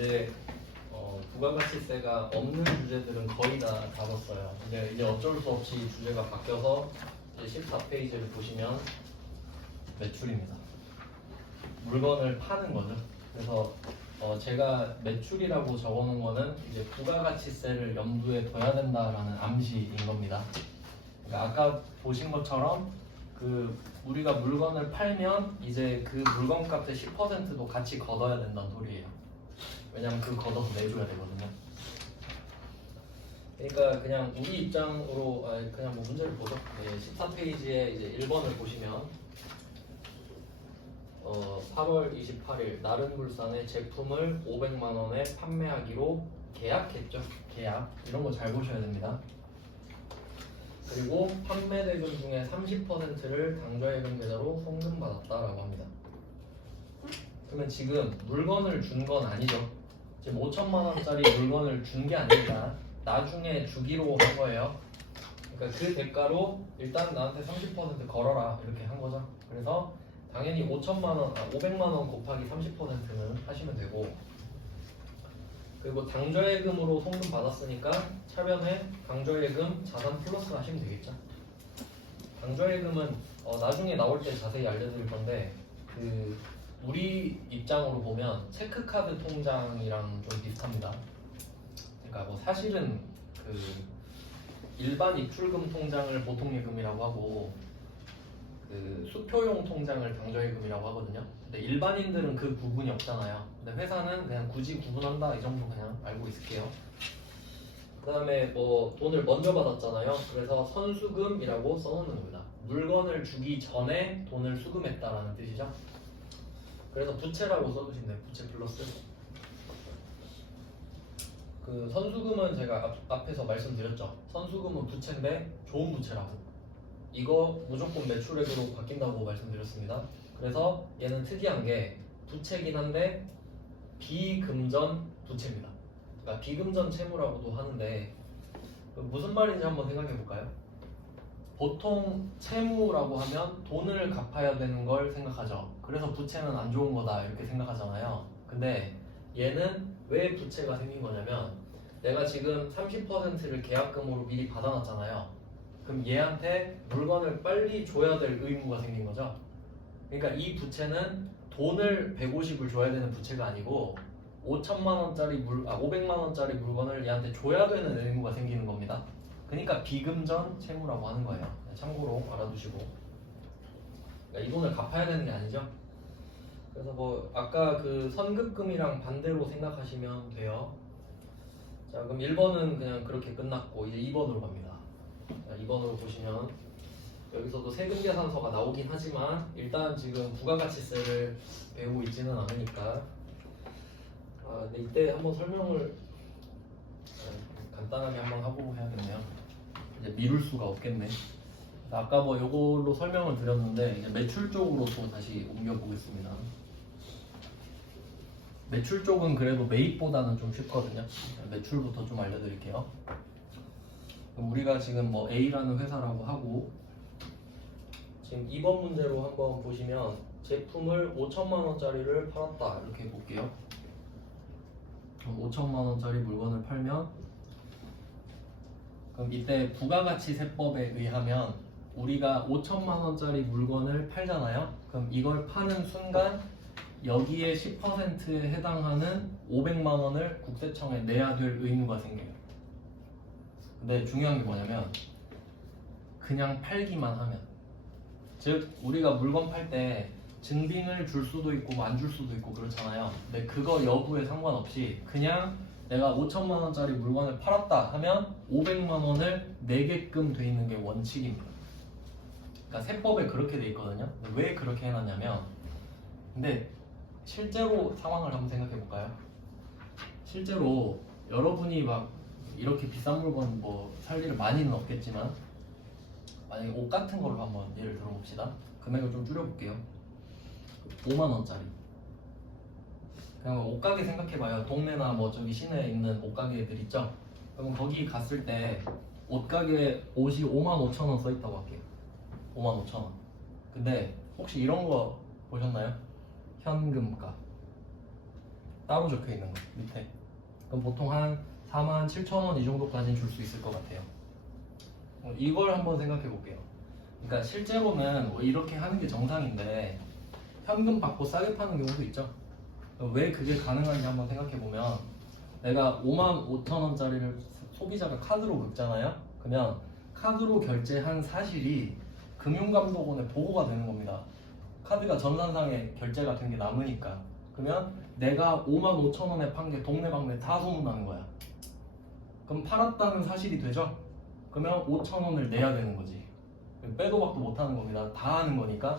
이제 부가가치세가 없는 주제들은 거의 다 다뤘어요. 근데 이제 어쩔 수 없이 주제가 바뀌어서 이제 14페이지를 보시면 매출입니다. 물건을 파는 거죠. 그래서 제가 매출이라고 적어놓은 거는 이제 부가가치세를 염두에 둬야 된다라는 암시인 겁니다. 그러니까 아까 보신 것처럼 우리가 물건을 팔면 이제 그 물건값의 10%도 같이 걷어야 된다는 소리예요. 왜냐면 걷어서 내줘야 되거든요. 그러니까 그냥 우리 입장으로 그냥 뭐 문제를 보죠. 14페이지에 이제 1번을 보시면 8월 28일 나른물산의 제품을 500만 원에 판매하기로 계약했죠. 계약 이런 거 잘 보셔야 됩니다. 그리고 판매 대금 중에 30%를 당좌예금 계좌로 송금받았다라고 합니다. 그러면 지금 물건을 준 건 아니죠. 지금 5천만 원짜리 물건을 준 게 아니니까 나중에 주기로 한 거예요. 그러니까 그 대가로 일단 나한테 30% 걸어라 이렇게 한 거죠. 그래서 당연히 500만 원 곱하기 30%는 하시면 되고, 그리고 당좌예금으로 송금 받았으니까 차변에 당좌예금 자산 플러스 하시면 되겠죠. 당좌예금은 나중에 나올 때 자세히 알려드릴 건데 우리 입장으로 보면 체크카드 통장이랑 좀 비슷합니다. 그러니까 뭐 사실은 일반 입출금 통장을 보통예금이라고 하고 수표용 통장을 당좌예금이라고 하거든요. 근데 일반인들은 그 구분이 없잖아요. 근데 회사는 그냥 굳이 구분한다 이 정도 그냥 알고 있을게요. 그 다음에 뭐 돈을 먼저 받았잖아요. 그래서 선수금이라고 써놓는 겁니다. 물건을 주기 전에 돈을 수금했다라는 뜻이죠. 그래서 부채라고 써주시면 돼요. 부채 플러스. 선수금은 제가 앞에서 말씀드렸죠. 선수금은 부채인데 좋은 부채라고. 이거 무조건 매출액으로 바뀐다고 말씀드렸습니다. 그래서 얘는 특이한 게 부채긴 한데 비금전 부채입니다. 그러니까 비금전 채무라고도 하는데 무슨 말인지 한번 생각해 볼까요? 보통 채무라고 하면 돈을 갚아야 되는 걸 생각하죠. 그래서 부채는 안 좋은 거다 이렇게 생각하잖아요. 근데 얘는 왜 부채가 생긴 거냐면 내가 지금 30%를 계약금으로 미리 받아놨잖아요. 그럼 얘한테 물건을 빨리 줘야 될 의무가 생긴 거죠. 그러니까 이 부채는 돈을 150을 줘야 되는 부채가 아니고 500만 원짜리 물건을 얘한테 줘야 되는 의무가 생기는 겁니다. 그러니까 비금전 채무라고 하는 거예요. 참고로 알아두시고. 그러니까 이 돈을 갚아야 되는 게 아니죠. 그래서 뭐 아까 선급금이랑 반대로 생각하시면 돼요. 자, 그럼 1번은 그냥 그렇게 끝났고 이제 2번으로 갑니다. 자, 2번으로 보시면 여기서도 세금계산서가 나오긴 하지만 일단 지금 부가가치세를 배우고 있지는 않으니까 근데 이때 한번 설명을 간단하게 한번 하고 해야겠네요. 이제 미룰 수가 없겠네. 아까 뭐 요걸로 설명을 드렸는데 이제 매출 쪽으로 또 다시 옮겨 보겠습니다. 매출 쪽은 그래도 매입보다는 좀 쉽거든요. 매출부터 좀 알려드릴게요. 그럼 우리가 지금 뭐 A라는 회사라고 하고 지금 2번 문제로 한번 보시면 제품을 5천만 원짜리를 팔았다 이렇게 볼게요. 그럼 5천만 원짜리 물건을 팔면 그럼 이때 부가가치세법에 의하면 우리가 5천만 원짜리 물건을 팔잖아요. 그럼 이걸 파는 순간 여기에 10%에 해당하는 500만 원을 국세청에 내야 될 의무가 생겨요. 근데 중요한 게 뭐냐면 그냥 팔기만 하면, 즉 우리가 물건 팔 때 증빙을 줄 수도 있고 안 줄 수도 있고 그렇잖아요. 근데 그거 여부에 상관없이 그냥 내가 5천만 원짜리 물건을 팔았다 하면 500만 원을 내게끔 돼 있는 게 원칙입니다. 그러니까 세법에 그렇게 돼 있거든요. 왜 그렇게 해놨냐면, 근데 실제로 상황을 한번 생각해 볼까요? 실제로 여러분이 막 이렇게 비싼 물건 뭐 살 일은 많이는 없겠지만 만약에 옷 같은 걸로 한번 예를 들어봅시다. 금액을 좀 줄여볼게요. 5만 원짜리. 그냥 옷가게 생각해봐요. 동네나 뭐 저기 시내에 있는 옷가게들 있죠? 그러면 거기 갔을 때 옷가게 옷이 5만 5천 원 써있다고 할게요. 5만 5천 원. 근데 혹시 이런 거 보셨나요? 현금가. 따로 적혀 있는 거 밑에. 그럼 보통 한 47,000원 이 정도까지는 줄 수 있을 것 같아요. 이걸 한번 생각해 볼게요. 그러니까 실제로는 뭐 이렇게 하는 게 정상인데 현금 받고 싸게 파는 경우도 있죠. 왜 그게 가능한지 한번 생각해 보면 내가 55,000원짜리를 소비자가 카드로 긁잖아요. 그러면 카드로 결제한 사실이 금융감독원에 보고가 되는 겁니다. 카드가 전산상에 결제가 된 게 남으니까. 그러면 내가 55,000원에 판 게 동네방네 다 소문나는 거야. 그럼 팔았다는 사실이 되죠? 그러면 5,000원을 내야 되는 거지. 빼도 박도 못 하는 겁니다. 다 하는 거니까.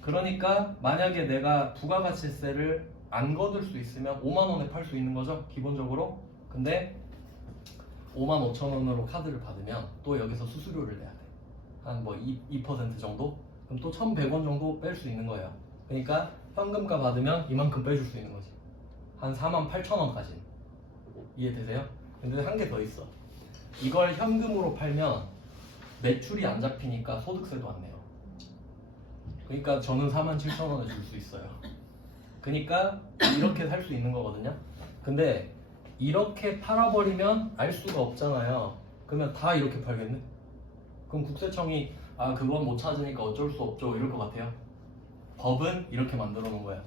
그러니까 만약에 내가 부가가치세를 안 거둘 수 있으면 5만 원에 팔 수 있는 거죠, 기본적으로. 근데 55,000원으로 카드를 받으면 또 여기서 수수료를 내야 돼. 한 뭐 2% 정도? 그럼 또 1,100원 정도 뺄 수 있는 거예요. 그러니까 현금가 받으면 이만큼 빼줄 수 있는 거지. 한 48,000원까지. 이해되세요? 근데 한 개 더 있어. 이걸 현금으로 팔면 매출이 안 잡히니까 소득세도 안 내요. 그러니까 저는 47,000원을 줄 수 있어요. 그러니까 이렇게 살 수 있는 거거든요. 근데 이렇게 팔아버리면 알 수가 없잖아요. 그러면 다 이렇게 팔겠네? 그럼 국세청이 아 그건 못 찾으니까 어쩔 수 없죠 이럴 것 같아요. 법은 이렇게 만들어 놓은 거야.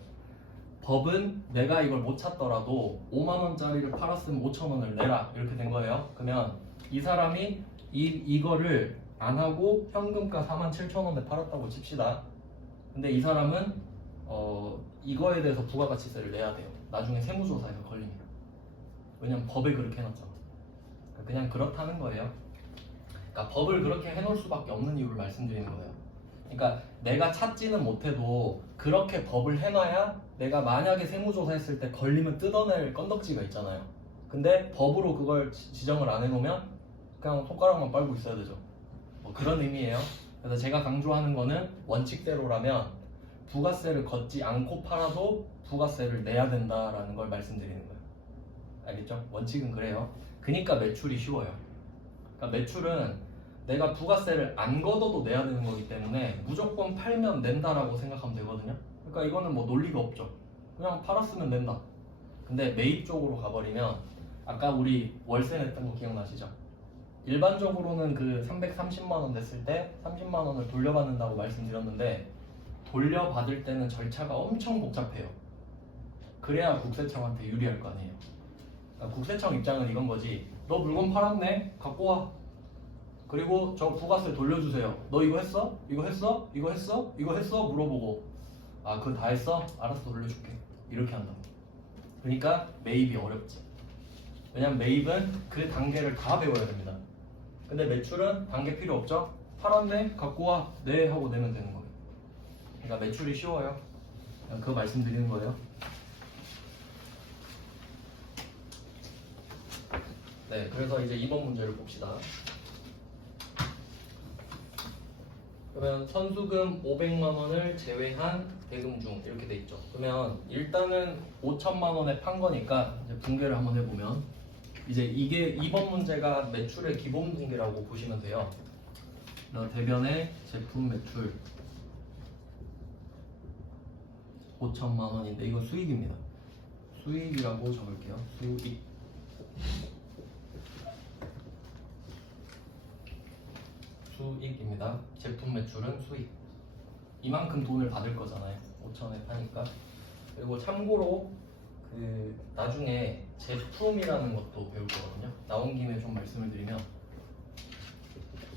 법은 내가 이걸 못 찾더라도 5만원짜리를 팔았으면 5,000원을 내라 이렇게 된 거예요. 그러면 이 사람이 이거를 안 하고 현금가 47,000원에 팔았다고 칩시다. 근데 이 사람은 이거에 대해서 부가가치세를 내야 돼요. 나중에 세무조사에서 걸리면. 왜냐면 법에 그렇게 해놨잖아. 그냥 그렇다는 거예요. 그러니까 법을 그렇게 해놓을 수밖에 없는 이유를 말씀드리는 거예요. 그러니까 내가 찾지는 못해도 그렇게 법을 해놔야 내가 만약에 세무조사 했을 때 걸리면 뜯어낼 건덕지가 있잖아요. 근데 법으로 그걸 지정을 안 해놓으면 그냥 손가락만 빨고 있어야 되죠. 뭐 그런 의미예요. 그래서 제가 강조하는 거는 원칙대로라면 부가세를 걷지 않고 팔아도 부가세를 내야 된다라는 걸 말씀드리는 거예요. 알겠죠? 원칙은 그래요. 그러니까 매출이 쉬워요. 그러니까 매출은 내가 부가세를 안 걷어도 내야 되는 거기 때문에 무조건 팔면 낸다라고 생각하면 되거든요. 그러니까 이거는 뭐 논리가 없죠. 그냥 팔았으면 낸다. 근데 매입 쪽으로 가버리면 아까 우리 월세 냈던 거 기억나시죠? 일반적으로는 그 330만 원 냈을 때 30만 원을 돌려받는다고 말씀드렸는데 돌려받을 때는 절차가 엄청 복잡해요. 그래야 국세청한테 유리할 거 아니에요. 그러니까 국세청 입장은 이건 거지. 너 물건 팔았네? 갖고 와. 그리고 저 부가세 돌려주세요. 너 이거 했어? 이거 했어? 이거 했어? 이거 했어? 물어보고 아 그거 다 했어? 알았어 돌려줄게. 이렇게 한다고. 그러니까 매입이 어렵지. 왜냐면 매입은 그 단계를 다 배워야 됩니다. 근데 매출은 단계 필요 없죠? 팔았네? 갖고 와. 네 하고 내면 되는 거예요. 그러니까 매출이 쉬워요. 그냥 그거 말씀드리는 거예요. 네, 그래서 이제 이번 문제를 봅시다. 그러면 선수금 500만 원을 제외한 대금 중 이렇게 돼 있죠. 그러면 일단은 5천만 원에 판 거니까 이제 분개를 한번 해보면 이제 이게 이번 문제가 매출의 기본 분개라고 보시면 돼요. 대변의 제품 매출 5천만 원인데 이건 수익입니다. 수익이라고 적을게요. 수익. 수익입니다. 제품 매출은 수익. 이만큼 돈을 받을 거잖아요. 5천에 파니까. 그리고 참고로 그 나중에 제품이라는 것도 배울 거거든요. 나온 김에 좀 말씀을 드리면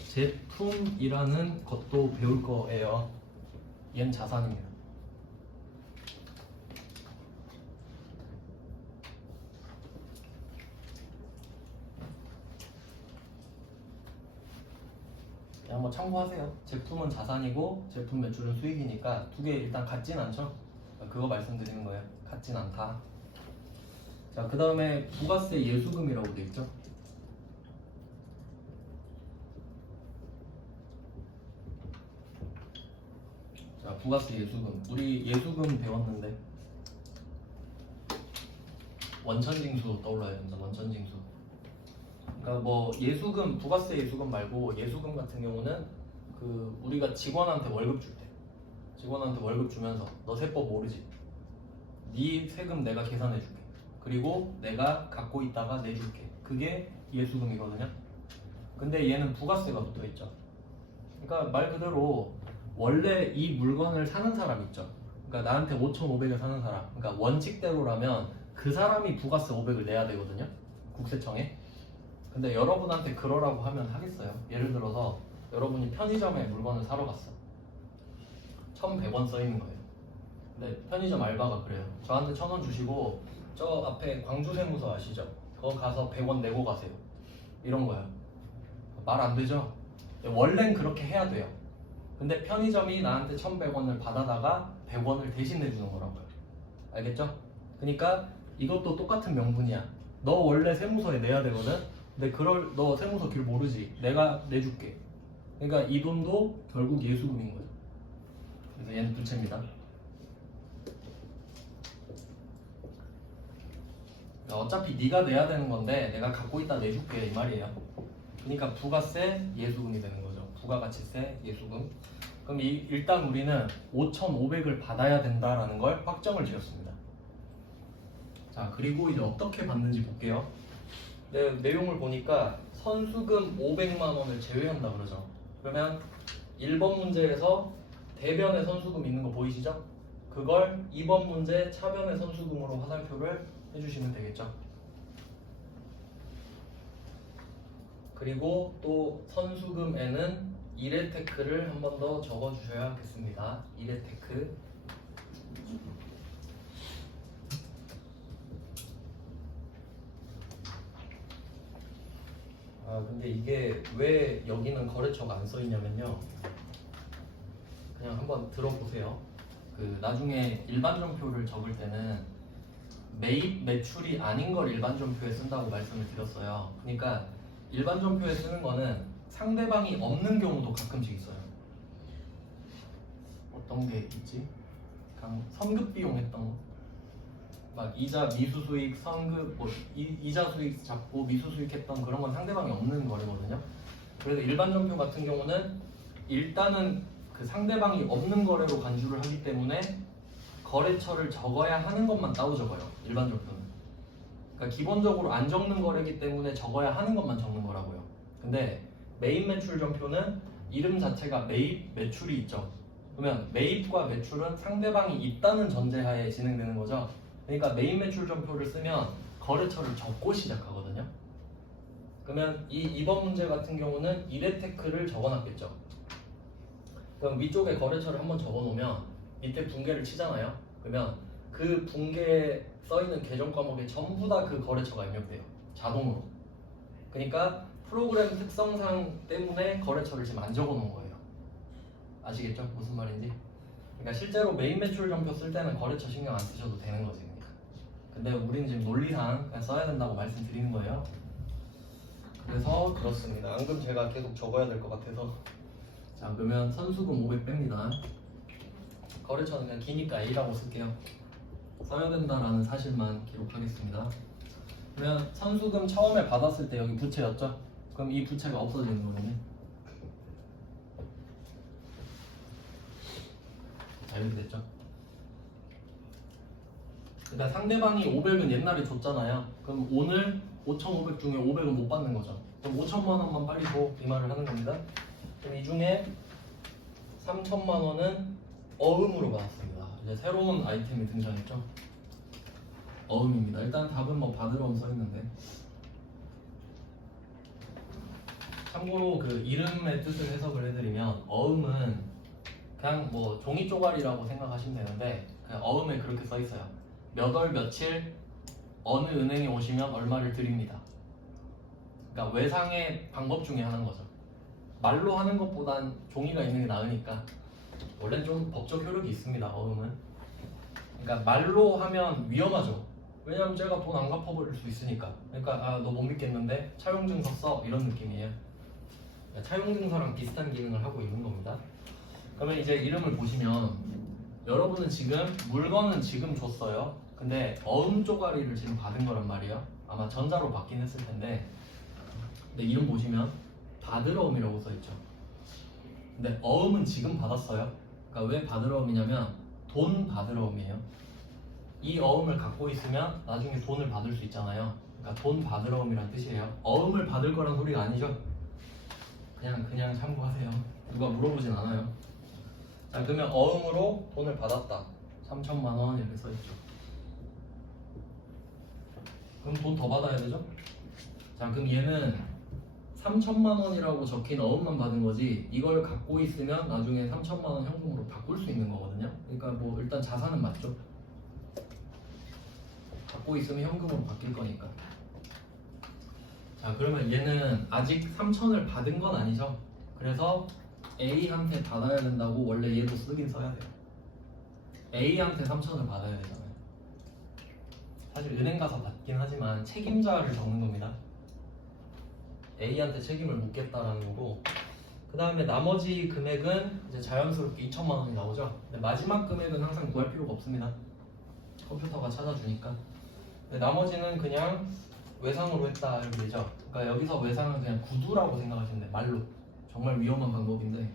제품이라는 것도 배울 거예요. 얘는 자산입니다. 한번 참고하세요. 제품은 자산이고 제품 매출은 수익이니까 두 개 일단 같진 않죠? 그거 말씀드리는 거예요. 같진 않다. 자, 그 다음에 부가세 예수금이라고 돼 있죠? 자, 부가세 예수금. 우리 예수금 배웠는데 원천징수 떠올라야 됩니다. 원천징수. 그러니까 뭐 예수금, 부가세 예수금 말고 예수금 같은 경우는 그 우리가 직원한테 월급 줄 때, 직원한테 월급 주면서 너 세법 모르지? 네 세금 내가 계산해 줄게. 그리고 내가 갖고 있다가 내줄게. 그게 예수금이거든요. 근데 얘는 부가세가 붙어있죠. 그러니까 말 그대로 원래 이 물건을 사는 사람 있죠. 그러니까 나한테 5,500을 사는 사람. 그러니까 원칙대로라면 그 사람이 부가세 500을 내야 되거든요. 국세청에. 근데 여러분한테 그러라고 하면 하겠어요? 예를 들어서 여러분이 편의점에 물건을 사러 갔어. 1,100원 써 있는 거예요. 근데 편의점 알바가 그래요. 저한테 1,000원 주시고 저 앞에 광주세무서 아시죠? 그거 가서 100원 내고 가세요. 이런 거예요. 말 안 되죠? 원래는 그렇게 해야 돼요. 근데 편의점이 나한테 1,100원을 받아다가 100원을 대신 내주는 거라고요. 알겠죠? 그러니까 이것도 똑같은 명분이야. 너 원래 세무서에 내야 되거든? 근데 너 세무서 길 모르지? 내가 내줄게. 그러니까 이 돈도 결국 예수금인 거예요. 그래서 얘는 부채입니다. 그러니까 어차피 네가 내야 되는 건데 내가 갖고 있다 내줄게 이 말이에요. 그러니까 부가세 예수금이 되는 거죠. 부가가치세 예수금. 그럼 일단 우리는 5,500을 받아야 된다라는 걸 확정을 지었습니다. 자, 그리고 이제 어떻게 받는지 볼게요. 내용을 보니까 선수금 500만 원을 제외한다 그러죠. 그러면 1번 문제에서 대변의 선수금 있는 거 보이시죠? 그걸 2번 문제 차변의 선수금으로 화살표를 해주시면 되겠죠. 그리고 또 선수금에는 1회 테크를 한 번 더 적어주셔야겠습니다. 1회 테크. 근데 이게 왜 여기는 거래처가 안 써있냐면요. 그냥 한번 들어보세요. 나중에 일반전표를 적을 때는 매입 매출이 아닌 걸 일반전표에 쓴다고 말씀을 드렸어요. 그러니까 일반전표에 쓰는 거는 상대방이 없는 경우도 가끔씩 있어요. 어떤 게 있지? 그냥 선급 비용 했던 거. 막 이자 미수수익 선급 이자 수익 잡고 미수수익 했던 그런 건 상대방이 없는 거래거든요. 그래서 일반전표 같은 경우는 일단은 그 상대방이 없는 거래로 간주를 하기 때문에 거래처를 적어야 하는 것만 따로 적어요. 일반전표는. 그러니까 기본적으로 안 적는 거래이기 때문에 적어야 하는 것만 적는 거라고요. 근데 매입 매출 전표는 이름 자체가 매입 매출이 있죠. 그러면 매입과 매출은 상대방이 있다는 전제하에 진행되는 거죠. 그러니까 매입 매출 전표를 쓰면 거래처를 적고 시작하거든요. 그러면 이번 문제 같은 경우는 1회 테크를 적어놨겠죠. 그럼 위쪽에 거래처를 한번 적어놓으면 밑에 붕괴를 치잖아요. 그러면 그 붕괴에 써있는 계정 과목에 전부 다 그 거래처가 입력돼요. 자동으로. 그러니까 프로그램 특성상 때문에 거래처를 지금 안 적어놓은 거예요. 아시겠죠? 무슨 말인지? 그러니까 실제로 매입 매출 전표 쓸 때는 거래처 신경 안 쓰셔도 되는 거지. 근데 우리는 지금 논리상 그냥 써야 된다고 말씀드리는 거예요. 그래서 그렇습니다. 안 그럼 제가 계속 적어야 될 것 같아서. 자, 그러면 선수금 500 뺍니다. 거래처는 그냥 기니까 A라고 쓸게요. 써야 된다라는 사실만 기록하겠습니다. 그러면 선수금 처음에 받았을 때 여기 부채였죠? 그럼 이 부채가 없어지는 거거든요. 자, 이렇게 됐죠? 그러니까 상대방이 500은 옛날에 줬잖아요. 그럼 오늘 5,500 중에 500은 못 받는 거죠. 그럼 5천만 원만 빨리 줘. 이 말을 하는 겁니다. 그럼 이 중에 3천만 원은 어음으로 받았습니다. 이제 새로운 아이템이 등장했죠. 어음입니다. 일단 답은 뭐 받으러 써 있는데. 참고로 그 이름의 뜻을 해석을 해드리면 어음은 그냥 뭐 종이 쪼가리라고 생각하시면 되는데 그냥 어음에 그렇게 써 있어요. 몇 월 며칠 어느 은행에 오시면 얼마를 드립니다. 그러니까 외상의 방법 중에 하나인 거죠. 말로 하는 것보단 종이가 있는 게 나으니까. 원래는 좀 법적 효력이 있습니다. 어음은. 그러니까 말로 하면 위험하죠. 왜냐면 제가 돈 안 갚아버릴 수 있으니까. 그러니까 너 못 믿겠는데 차용증서 써 이런 느낌이에요. 그러니까 차용증서랑 비슷한 기능을 하고 있는 겁니다. 그러면 이제 이름을 보시면 여러분은 지금 물건은 지금 줬어요. 근데 어음 쪼가리를 지금 받은 거란 말이에요. 아마 전자로 받긴 했을 텐데. 근데 이름 보시면 받으러 음이라고 써있죠. 근데 어음은 지금 받았어요. 그러니까 왜 받으러 음이냐면 돈 받으러 음이에요. 이 어음을 갖고 있으면 나중에 돈을 받을 수 있잖아요. 그러니까 돈 받을 어음이란 뜻이에요. 어음을 받을 거란 소리가 아니죠. 그냥 참고하세요. 누가 물어보진 않아요. 자, 그러면 어음으로 돈을 받았다. 3천만 원 이렇게 써있죠. 그럼 돈 더 받아야 되죠? 자, 그럼 얘는 3천만 원이라고 적힌 어음만 받은 거지, 이걸 갖고 있으면 나중에 3천만 원 현금으로 바꿀 수 있는 거거든요. 그러니까 뭐 일단 자산은 맞죠. 갖고 있으면 현금으로 바뀔 거니까. 자, 그러면 얘는 아직 3천을 받은 건 아니죠. 그래서 A한테 받아야 된다고 원래 얘도 쓰긴 써야 돼요. A한테 3천을 받아야 되잖아요. 사실 은행 가서 받긴 하지만 책임자를 적는 겁니다. A한테 책임을 묻겠다라는 거고, 그 다음에 나머지 금액은 이제 자연스럽게 2천만 원이 나오죠. 근데 마지막 금액은 항상 구할 필요가 없습니다. 컴퓨터가 찾아주니까. 나머지는 그냥 외상으로 했다 이렇게 되죠. 그러니까 여기서 외상은 그냥 구두라고 생각하시면 돼요. 말로. 정말 위험한 방법인데.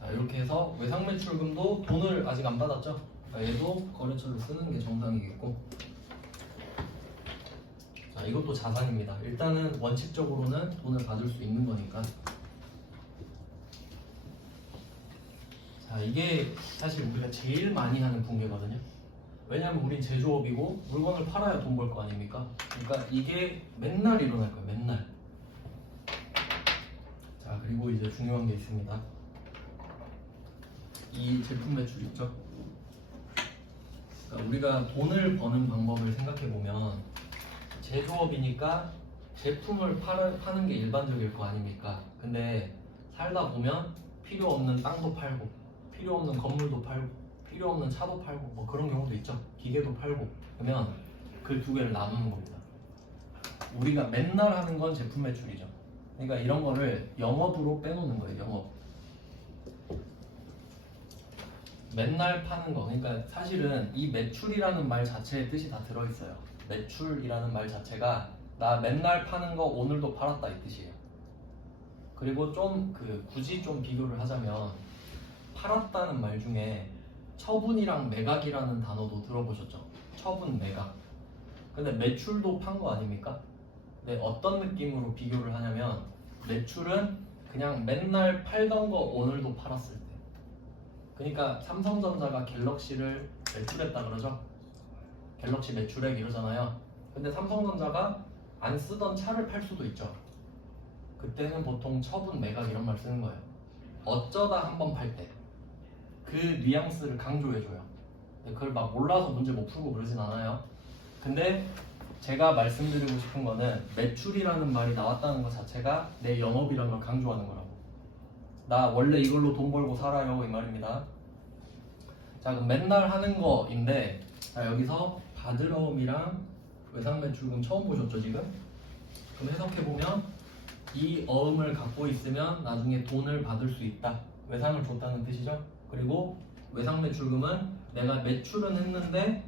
자, 이렇게 해서 외상 매출금도 돈을 아직 안 받았죠. 그러니까 얘도 거래처를 쓰는 게 정상이겠고. 자, 이것도 자산입니다. 일단은 원칙적으로는 돈을 받을 수 있는 거니까. 자, 이게 사실 우리가 제일 많이 하는 붕괴거든요. 왜냐하면 우린 제조업이고 물건을 팔아야 돈 벌 거 아닙니까? 그러니까 이게 맨날 일어날 거예요. 맨날. 자, 그리고 이제 중요한 게 있습니다. 이 제품 매출 있죠? 그러니까 우리가 돈을 버는 방법을 생각해 보면 제조업이니까 제품을 파는 게 일반적일 거 아닙니까? 근데 살다 보면 필요 없는 땅도 팔고, 필요 없는 건물도 팔고, 필요 없는 차도 팔고, 뭐 그런 경우도 있죠. 기계도 팔고. 그러면 그 두 개를 나누는 겁니다. 우리가 맨날 하는 건 제품 매출이죠. 그러니까 이런 거를 영업으로 빼놓는 거예요. 영업. 맨날 파는 거. 그러니까 사실은 이 매출이라는 말 자체의 뜻이 다 들어있어요. 매출이라는 말 자체가 나 맨날 파는 거 오늘도 팔았다 이 뜻이에요. 그리고 좀 굳이 좀 비교를 하자면 팔았다는 말 중에 처분이랑 매각이라는 단어도 들어보셨죠? 처분, 매각. 근데 매출도 판 거 아닙니까? 근데 어떤 느낌으로 비교를 하냐면 매출은 그냥 맨날 팔던 거 오늘도 팔았을 때. 그러니까 삼성전자가 갤럭시를 매출했다 그러죠? 갤럭시 매출액 이러잖아요. 근데 삼성전자가 안 쓰던 차를 팔 수도 있죠. 그때는 보통 처분, 매각 이런 말 쓰는 거예요. 어쩌다 한번 팔 때. 그 뉘앙스를 강조해줘요. 그걸 막 몰라서 문제 못 풀고 그러진 않아요. 근데 제가 말씀드리고 싶은 거는 매출이라는 말이 나왔다는 것 자체가 내 영업이라는 걸 강조하는 거라고. 나 원래 이걸로 돈 벌고 살아요 이 말입니다. 자, 그럼 맨날 하는 거인데, 자, 여기서 받으러움이랑 외상 매출금 처음 보셨죠 지금? 그럼 해석해보면 이 어음을 갖고 있으면 나중에 돈을 받을 수 있다. 외상을 줬다는 뜻이죠. 그리고 외상 매출금은 내가 매출은 했는데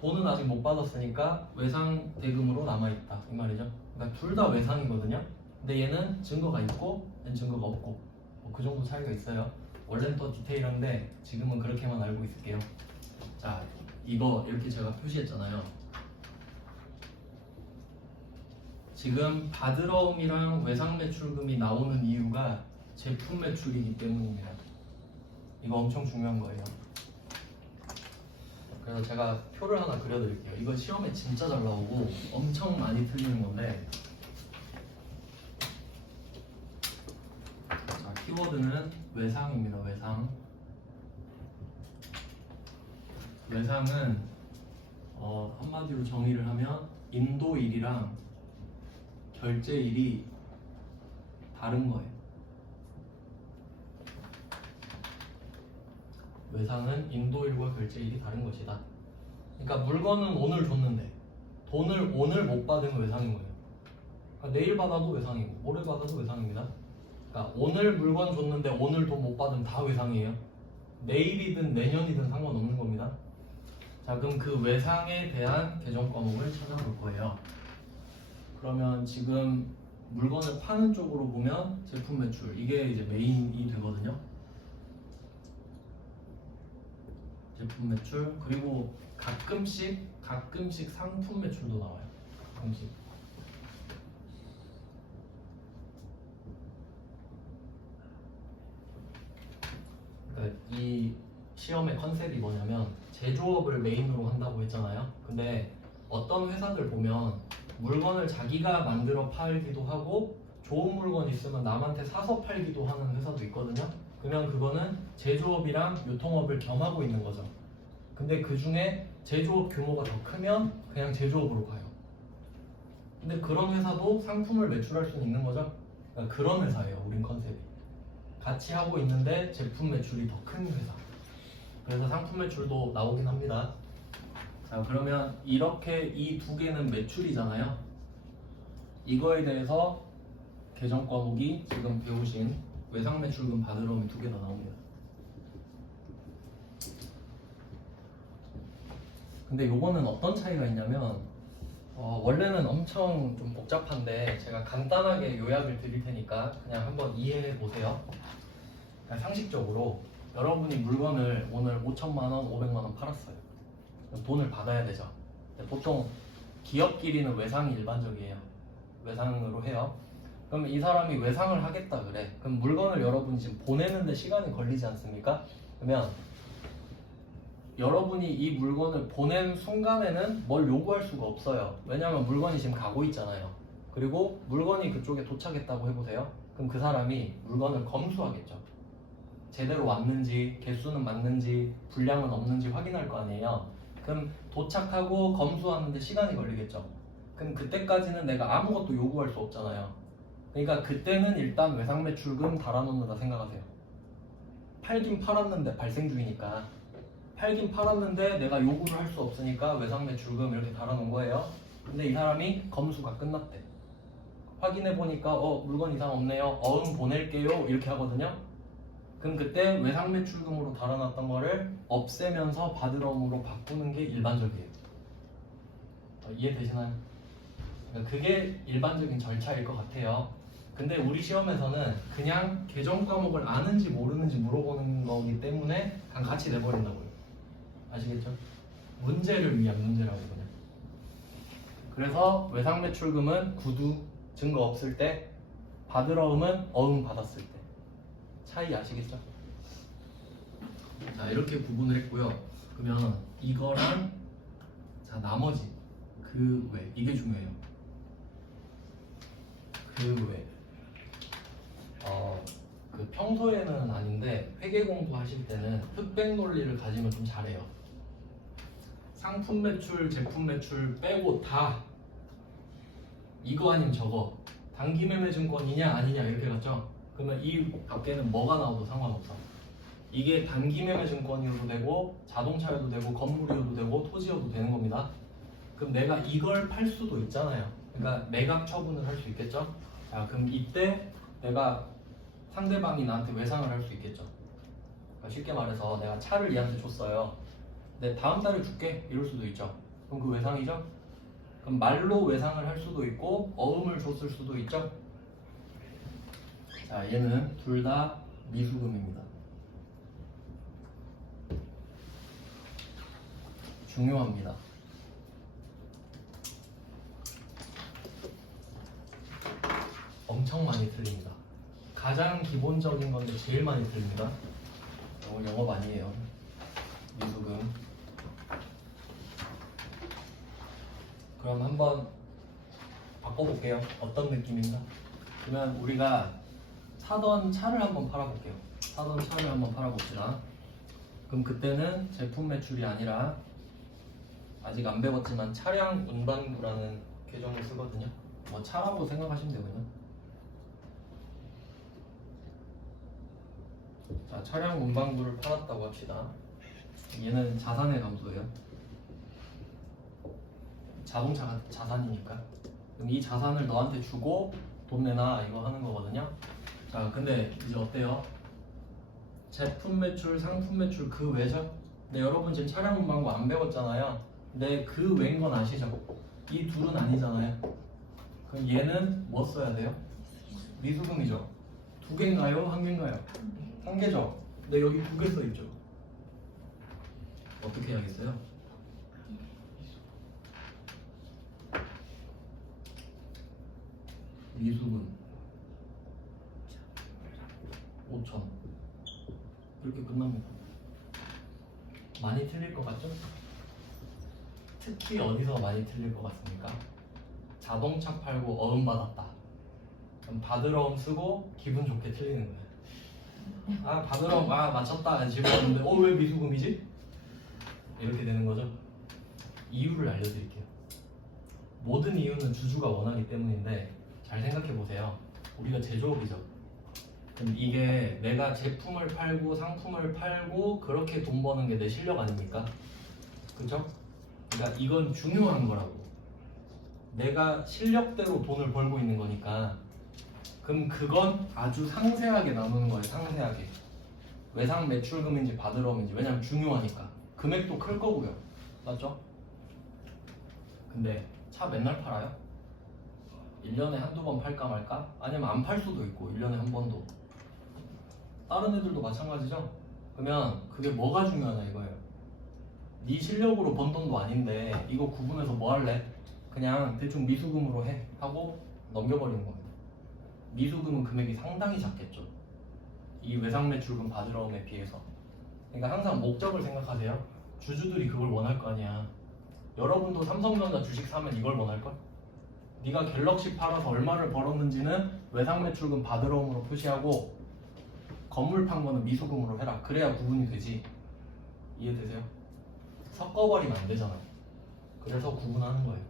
돈은 아직 못 받았으니까 외상 대금으로 남아있다 이 말이죠. 그러니까 둘 다 외상이거든요. 근데 얘는 증거가 있고 얘는 증거가 없고, 뭐 그 정도 차이가 있어요. 원래는 더 디테일한데 지금은 그렇게만 알고 있을게요. 자, 이거 이렇게 제가 표시했잖아요. 지금 받으러움이랑 외상 매출금이 나오는 이유가 제품 매출이기 때문입니다. 이거 엄청 중요한 거예요. 그래서 제가 표를 하나 그려드릴게요. 이거 시험에 진짜 잘 나오고 엄청 많이 틀리는 건데, 자, 키워드는 외상입니다. 외상. 외상은 한마디로 정의를 하면 인도일이랑 결제일이 다른 거예요. 외상은 인도일과 결제일이 다른 것이다. 그러니까 물건은 오늘 줬는데 돈을 오늘 못 받으면 외상인 거예요. 그러니까 내일 받아도 외상이고 모레 받아도 외상입니다. 그러니까 오늘 물건 줬는데 오늘 돈 못 받으면 다 외상이에요. 내일이든 내년이든 상관없는 겁니다. 자, 그럼 그 외상에 대한 개정 과목을 찾아볼 거예요. 그러면 지금 물건을 파는 쪽으로 보면 제품 매출, 이게 이제 메인이 되거든요. 제품 매출, 그리고 가끔씩 상품 매출도 나와요. 가끔씩. 그러니까 이 시험의 컨셉이 뭐냐면 제조업을 메인으로 한다고 했잖아요. 근데 어떤 회사들 보면 물건을 자기가 만들어 팔기도 하고 좋은 물건 있으면 남한테 사서 팔기도 하는 회사도 있거든요. 그러면 그거는 제조업이랑 유통업을 겸하고 있는 거죠. 근데 그 중에 제조업 규모가 더 크면 그냥 제조업으로 가요. 근데 그런 회사도 상품을 매출할 수는 있는 거죠. 그러니까 그런 회사예요, 우린 컨셉이. 같이 하고 있는데 제품 매출이 더 큰 회사. 그래서 상품 매출도 나오긴 합니다. 자, 그러면 이렇게 이 두 개는 매출이잖아요. 이거에 대해서 계정 과목이 지금 배우신 외상 매출금 받으러 오면 두 개 다 나옵니다. 근데 요거는 어떤 차이가 있냐면 원래는 엄청 좀 복잡한데 제가 간단하게 요약을 드릴 테니까 그냥 한번 이해해 보세요. 그러니까 상식적으로 여러분이 물건을 오늘 5천만 원, 500만 원 팔았어요. 돈을 받아야 되죠. 보통 기업끼리는 외상이 일반적이에요. 외상으로 해요. 그럼 이 사람이 외상을 하겠다 그래. 그럼 물건을 여러분이 지금 보내는데 시간이 걸리지 않습니까? 그러면 여러분이 이 물건을 보낸 순간에는 뭘 요구할 수가 없어요. 왜냐하면 물건이 지금 가고 있잖아요. 그리고 물건이 그쪽에 도착했다고 해보세요. 그럼 그 사람이 물건을 검수하겠죠. 제대로 왔는지, 개수는 맞는지, 분량은 없는지 확인할 거 아니에요. 그럼 도착하고 검수하는데 시간이 걸리겠죠. 그럼 그때까지는 내가 아무것도 요구할 수 없잖아요. 그러니까 그때는 일단 외상 매출금 달아놓는다 생각하세요. 팔긴 팔았는데 발생 중이니까. 팔긴 팔았는데 내가 요구를 할 수 없으니까 외상 매출금 이렇게 달아놓은 거예요. 근데 이 사람이 검수가 끝났대. 확인해 보니까 물건 이상 없네요. 보낼게요. 이렇게 하거든요. 그럼 그때 외상 매출금으로 달아놨던 거를 없애면서 받으러움으로 바꾸는 게 일반적이에요. 이해되시나요? 그러니까 그게 일반적인 절차일 것 같아요. 근데 우리 시험에서는 그냥 계정 과목을 아는지 모르는지 물어보는 거기 때문에 그냥 같이 내버린다고요. 아시겠죠? 문제를 위한 문제라고 그냥. 그래서 외상 매출금은 구두 증거 없을 때, 받으러움은 받았을 때. 차이 아시겠죠? 자, 이렇게 구분을 했고요. 그러면 이거랑 자 나머지 그 외, 이게 중요해요. 그 외. 그 평소에는 아닌데 회계 공부하실 때는 흑백 논리를 가지면 좀 잘해요. 상품 매출, 제품 매출 빼고 다 이거 아니면 저거, 단기 매매 증권이냐 아니냐 이렇게 갔죠. 그러면 이 밖에는 뭐가 나와도 상관없어. 이게 단기 매매 증권이어도 되고 자동차여도 되고 건물이어도 되고 토지여도 되는 겁니다. 그럼 내가 이걸 팔 수도 있잖아요. 그러니까 매각 처분을 할 수 있겠죠. 자, 그럼 이때 내가 상대방이 나한테 외상을 할 수 있겠죠. 그러니까 쉽게 말해서 내가 차를 얘한테 줬어요. 근데 다음 달에 줄게 이럴 수도 있죠. 그럼 그 외상이죠. 그럼 말로 외상을 할 수도 있고 어음을 줬을 수도 있죠. 자, 얘는 둘 다 미수금입니다. 중요합니다. 엄청 많이 틀립니다. 가장 기본적인 건데 제일 많이 틀립니다. 영업 아니에요. 미수금. 그럼 한번 바꿔볼게요. 어떤 느낌인가? 그러면 우리가 사던 차를 한번 팔아볼게요. 사던 차를 한번 팔아봅시다. 그럼 그때는 제품 매출이 아니라 아직 안 배웠지만 차량 운반부라는 계정을 쓰거든요. 뭐 차라고 생각하시면 되거든요. 자, 차량 운반부를 팔았다고 합시다. 얘는 자산의 감소예요. 자동차가 자산이니까. 그럼 이 자산을 너한테 주고 돈 내놔 이거 하는 거거든요. 자, 근데 이제 어때요? 제품 매출, 상품 매출 그 외죠? 근데 여러분 지금 차량 운반부 안 배웠잖아요. 근데 그 외인 건 아시죠? 이 둘은 아니잖아요. 그럼 얘는 뭐 써야 돼요? 미수금이죠. 두 개인가요? 한 개인가요? 한 개죠. 근데 여기 두 개 써있죠. 어떻게 해야겠어요? 미수금 5천 이렇게 끝납니다. 많이 틀릴 것 같죠? 특히 어디서 많이 틀릴 것 같습니까? 자동차 팔고 어음 받았다. 그럼 받으러 옴 쓰고 기분 좋게 틀리는 거예요. 아 받으러 옴, 아 맞췄다 집어넣는데 왜 미수금이지? 이렇게 되는 거죠. 이유를 알려드릴게요. 모든 이유는 주주가 원하기 때문인데 잘 생각해 보세요. 우리가 제조업이죠. 그럼 이게 내가 제품을 팔고 상품을 팔고 그렇게 돈 버는 게 내 실력 아닙니까? 그죠? 그러니까 이건 중요한 거라고. 내가 실력대로 돈을 벌고 있는 거니까. 그럼 그건 아주 상세하게 나누는 거예요. 상세하게. 외상 매출금인지 받으러 오는지. 왜냐면 중요하니까. 금액도 클 거고요. 맞죠? 근데 차 맨날 팔아요? 1년에 한두 번 팔까 말까? 아니면 안 팔 수도 있고 1년에 한 번도. 다른 애들도 마찬가지죠? 그러면 그게 뭐가 중요하냐 이거예요. 네 실력으로 번 돈도 아닌데 이거 구분해서 뭐 할래? 그냥 대충 미수금으로 해 하고 넘겨버리는 겁니다. 미수금은 금액이 상당히 작겠죠. 이 외상매출금 받으러옴에 비해서. 그러니까 항상 목적을 생각하세요. 주주들이 그걸 원할 거 아니야. 여러분도 삼성전자 주식 사면 이걸 원할걸? 네가 갤럭시 팔아서 얼마를 벌었는지는 외상매출금 받으러 옴으로 표시하고 건물 판 거는 미수금으로 해라. 그래야 구분이 되지. 이해되세요? 섞어버리면 안 되잖아요. 그래서 구분하는 거예요.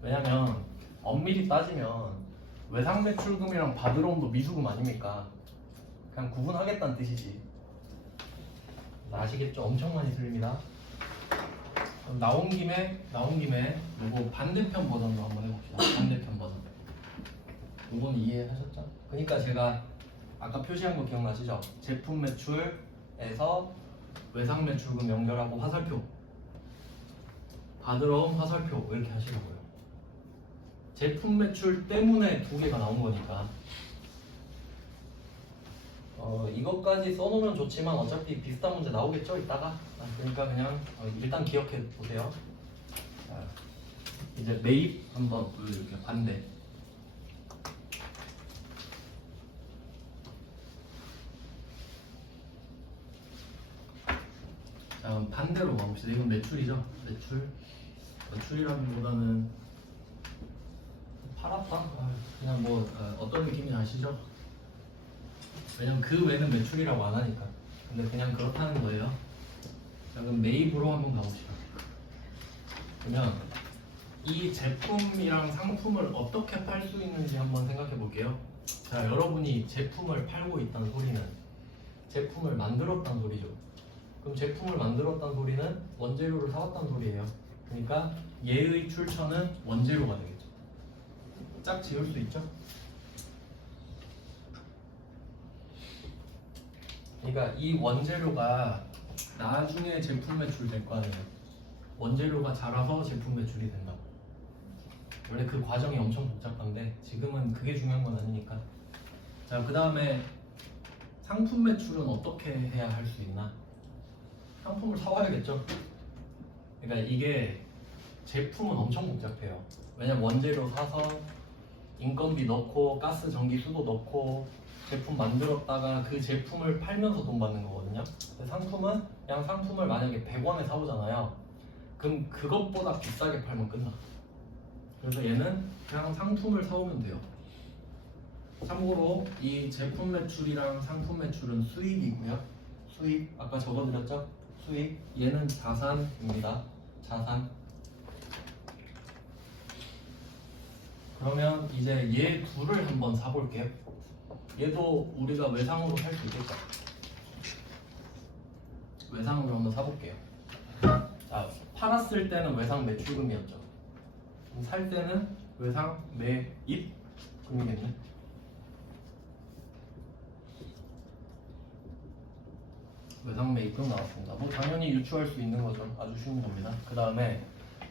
왜냐면 엄밀히 따지면 외상매출금이랑 받으러 옴도 미수금 아닙니까? 그냥 구분하겠다는 뜻이지. 아시겠죠? 엄청 많이 틀립니다. 그럼 나온 김에 이거 반대편 버전도 한번 해봅시다. 반대편 버전. 이건 이해하셨죠? 그러니까 제가 아까 표시한 거 기억나시죠? 제품 매출에서 외상 매출금 연결하고 화살표, 받으러 온 화살표 이렇게 하시라고요. 제품 매출 때문에 두 개가 나온 거니까. 이것까지 써놓으면 좋지만 어차피 비슷한 문제 나오겠죠 이따가. 그러니까 그냥 일단 기억해 보세요. 자, 이제 매입 한번 보여줄게요. 반대. 자, 그럼 반대로 가봅시다. 이건 매출이죠. 매출이라기보다는 팔았다. 그냥 뭐 어떤 느낌이 아시죠? 왜냐면 그 외는 매출이라고 안 하니까. 근데 그냥 그렇다는 거예요. 자, 그럼 매입으로 한번 가봅시다. 그러면 이 제품이랑 상품을 어떻게 팔 수 있는지 한번 생각해 볼게요. 자, 여러분이 제품을 팔고 있다는 소리는 제품을 만들었다는 소리죠. 그럼 제품을 만들었다는 소리는 원재료를 사왔다는 소리예요. 그러니까 얘의 출처는 원재료가 되겠죠. 짝 지을 수 있죠? 그러니까 이 원재료가 나중에 제품 매출 될 거 아니에요. 원재료가 자라서 제품 매출이 된다고. 원래 그 과정이 엄청 복잡한데 지금은 그게 중요한 건 아니니까. 자, 그 다음에 상품 매출은 어떻게 해야 할 수 있나? 상품을 사와야겠죠. 그러니까 이게 제품은 엄청 복잡해요. 왜냐면 원재료 사서 인건비 넣고 가스, 전기, 수도 넣고 제품 만들었다가 그 제품을 팔면서 돈 받는 거거든요. 근데 상품은 그냥 상품을 만약에 100원에 사오잖아요. 그럼 그것보다 비싸게 팔면 끝나. 그래서 얘는 그냥 상품을 사오면 돼요. 참고로 이 제품 매출이랑 상품 매출은 수익이고요. 수익 아까 적어드렸죠? 수익 얘는 자산입니다. 자산. 그러면 이제 얘 둘을 한번 사볼게요. 얘도 우리가 외상으로 살 수 있겠죠? 외상으로 한번 사볼게요. 자, 팔았을 때는 외상 매출금이었죠. 살 때는 외상 매입금이겠네. 외상 매입금 나왔습니다. 뭐 당연히 유추할 수 있는 거죠. 아주 쉬운 겁니다. 그 다음에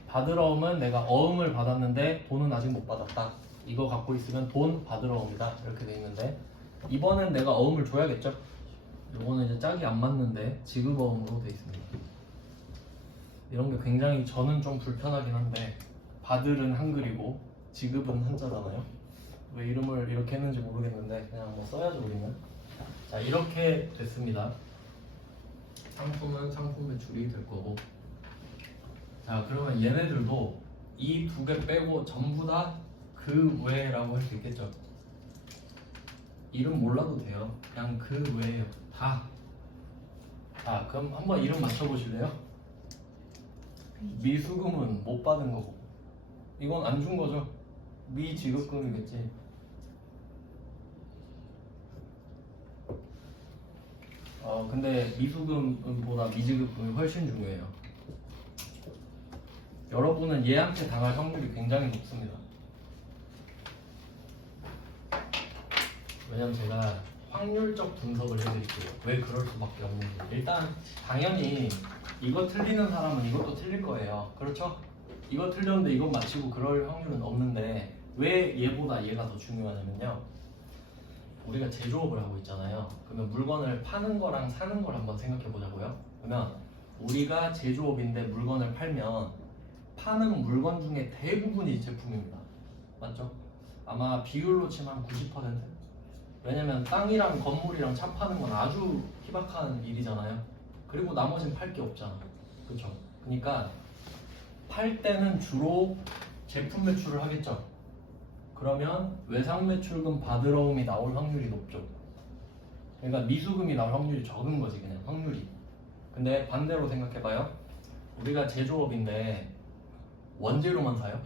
받으러 옴은 내가 어음을 받았는데 돈은 아직 못 받았다. 이거 갖고 있으면 돈 받으러 옵니다. 이렇게 돼 있는데 이번엔 내가 어음을 줘야겠죠? 요거는 이제 짝이 안 맞는데 지급어음으로 돼 있습니다. 이런 게 굉장히 저는 좀 불편하긴 한데 받을은 한글이고 지급은 한자잖아요. 왜 이름을 이렇게 했는지 모르겠는데 그냥 뭐 써야죠 우리는. 자 이렇게 됐습니다. 상품은 상품 매출이 될 거고. 자 그러면 얘네들도 이 두 개 빼고 전부 다 그 외라고 할 수 있겠죠. 이름 몰라도 돼요. 그냥 그 외예요. 다. 자 그럼 한번 이름 맞춰보실래요? 미수금은 못 받은 거고 이건 안 준 거죠. 미지급금이겠지. 근데 미수금보다 미지급금이 훨씬 중요해요. 여러분은 얘한테 당할 확률이 굉장히 높습니다. 왜냐면 제가 확률적 분석을 해드릴게요. 왜 그럴 수밖에 없는지. 일단 당연히 이거 틀리는 사람은 이것도 틀릴 거예요. 그렇죠? 이거 틀렸는데 이건 맞히고 그럴 확률은 없는데 왜 얘보다 얘가 더 중요하냐면요. 우리가 제조업을 하고 있잖아요. 그러면 물건을 파는 거랑 사는 걸 한번 생각해 보자고요. 그러면 우리가 제조업인데 물건을 팔면 파는 물건 중에 대부분이 제품입니다. 맞죠? 아마 비율로 치면 90%? 왜냐면 땅이랑 건물이랑 차 파는 건 아주 희박한 일이잖아요. 그리고 나머지는 팔 게 없잖아. 그렇죠? 그러니까 팔 때는 주로 제품 매출을 하겠죠. 그러면 외상 매출금 받으러 옴이 나올 확률이 높죠. 그러니까 미수금이 나올 확률이 적은 거지 그냥 확률이. 근데 반대로 생각해봐요. 우리가 제조업인데 원재료만 사요?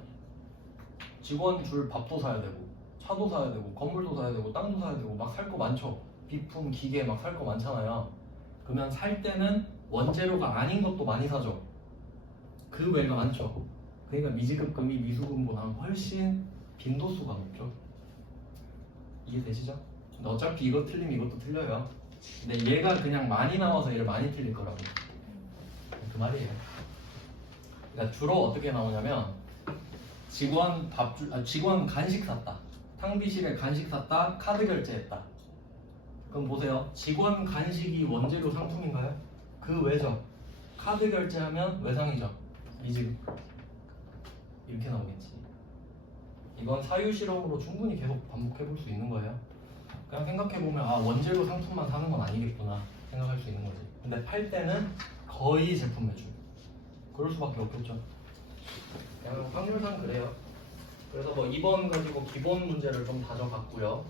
직원 줄 밥도 사야 되고 차도 사야 되고 건물도 사야 되고 땅도 사야 되고 막 살 거 많죠. 비품 기계 막 살 거 많잖아요. 그러면 살 때는 원재료가 아닌 것도 많이 사죠. 그 외가 많죠. 그러니까 미지급금이 미수금보다 훨씬 빈도수가 높죠. 이해되시죠? 근데 어차피 이거 틀리면 이것도 틀려요. 근데 얘가 그냥 많이 나와서 얘를 많이 틀릴 거라고. 그 말이에요. 그러니까 주로 어떻게 나오냐면 직원 간식 샀다. 탕비실에 간식 샀다. 카드 결제했다. 그럼 보세요. 직원 간식이 원재료 상품인가요? 그 외죠. 카드 결제하면 외상이죠. 미지급. 이렇게 나오겠지. 이건 사유 실험으로 충분히 계속 반복해 볼 수 있는 거예요. 그냥 생각해 보면 아 원재료 상품만 사는 건 아니겠구나 생각할 수 있는 거지. 근데 팔 때는 거의 제품 매출. 그럴 수밖에 없겠죠. 그냥 확률상 그래요. 그래서 뭐 2번 가지고 기본 문제를 좀 다져봤고요.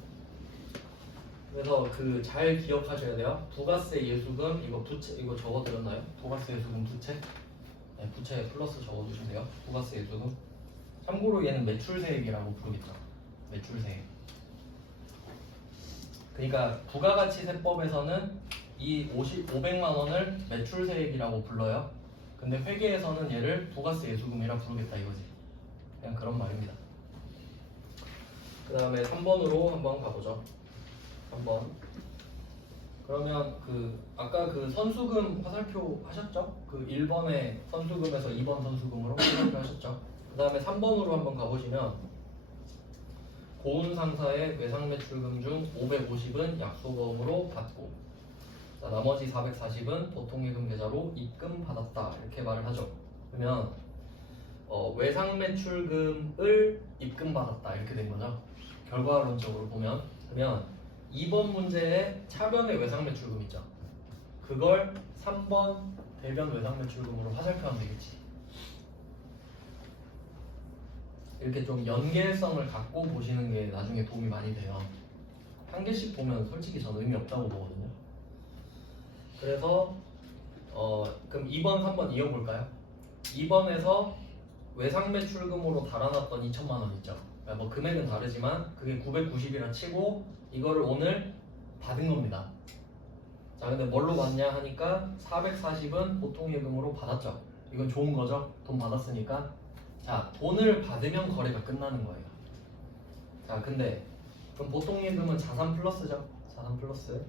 그래서 그 잘 기억하셔야 돼요. 부가세 예수금 이거 부채 이거 적어드렸나요? 부가세 예수금 부채? 네, 부채 플러스 적어주시면 돼요. 부가세 예수금. 참고로 얘는 매출세액이라고 부르겠죠. 매출세액. 그러니까 부가가치세법에서는 이 500만 원을 매출세액이라고 불러요. 근데 회계에서는 얘를 부가세 예수금이라 부르겠다 이거지. 그냥 그런 말입니다. 그 다음에 3번으로 한번 가보죠. 3번. 그러면 그 아까 그 선수금 화살표 하셨죠? 그 1번의 선수금에서 2번 선수금으로 화살표 하셨죠? 그 다음에 3번으로 한번 가보시면 고운 상사의 외상 매출금 중 550은 약소금으로 받고 자, 나머지 440은 보통예금 계좌로 입금 받았다 이렇게 말을 하죠. 그러면 외상 매출금을 입금 받았다 이렇게 된 거죠. 결과론적으로 보면 그러면 2번 문제에 차변의 외상 매출금 있죠. 그걸 3번 대변 외상 매출금으로 화살표하면 되겠지. 이렇게 좀 연계성을 갖고 보시는 게 나중에 도움이 많이 돼요. 한 개씩 보면 솔직히 저는 의미 없다고 보거든요. 그래서 그럼 2번 3번 이어볼까요? 2번에서 외상 매출금으로 달아놨던 2천만 원 있죠. 그러니까 뭐 금액은 다르지만 그게 990이라 치고 이거를 오늘 받은 겁니다. 자 근데 뭘로 받냐 하니까 440은 보통예금으로 받았죠. 이건 좋은 거죠. 돈 받았으니까. 자 돈을 받으면 거래가 끝나는 거예요. 자 근데 그럼 보통예금은 자산 플러스죠. 자산 플러스.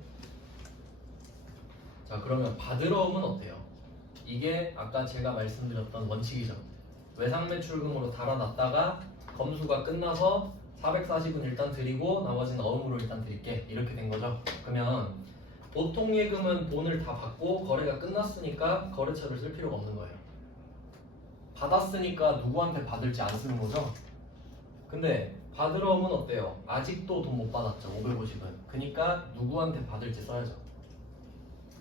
자 그러면 받으러 오면 어때요? 이게 아까 제가 말씀드렸던 원칙이죠. 외상 매출금으로 달아놨다가 검수가 끝나서 440은 일단 드리고 나머지는 어음으로 일단 드릴게 이렇게 된 거죠. 그러면 보통예금은 돈을 다 받고 거래가 끝났으니까 거래처를 쓸 필요가 없는 거예요. 받았으니까 누구한테 받을지 안 쓰는 거죠. 근데 받으러 오면 어때요? 아직도 돈 못 받았죠. 550은. 그러니까 누구한테 받을지 써야죠.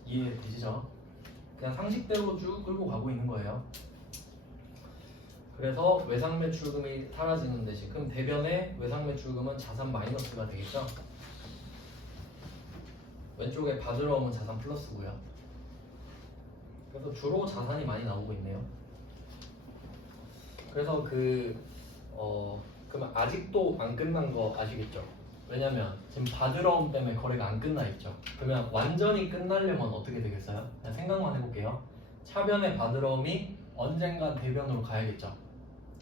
이해되시죠? 그냥 상식대로 쭉 끌고 가고 있는 거예요. 그래서 외상 매출금이 사라지는 대신 그럼 대변의 외상 매출금은 자산 마이너스가 되겠죠? 왼쪽에 받으러 오면 자산 플러스고요. 그래서 주로 자산이 많이 나오고 있네요. 그래서 그러면 아직도 안 끝난 거 아시겠죠? 왜냐면 지금 받으러 옴 때문에 거래가 안 끝나 있죠. 그러면 완전히 끝나려면 어떻게 되겠어요? 그냥 생각만 해볼게요. 차변의 받으러 옴이 언젠간 대변으로 가야겠죠.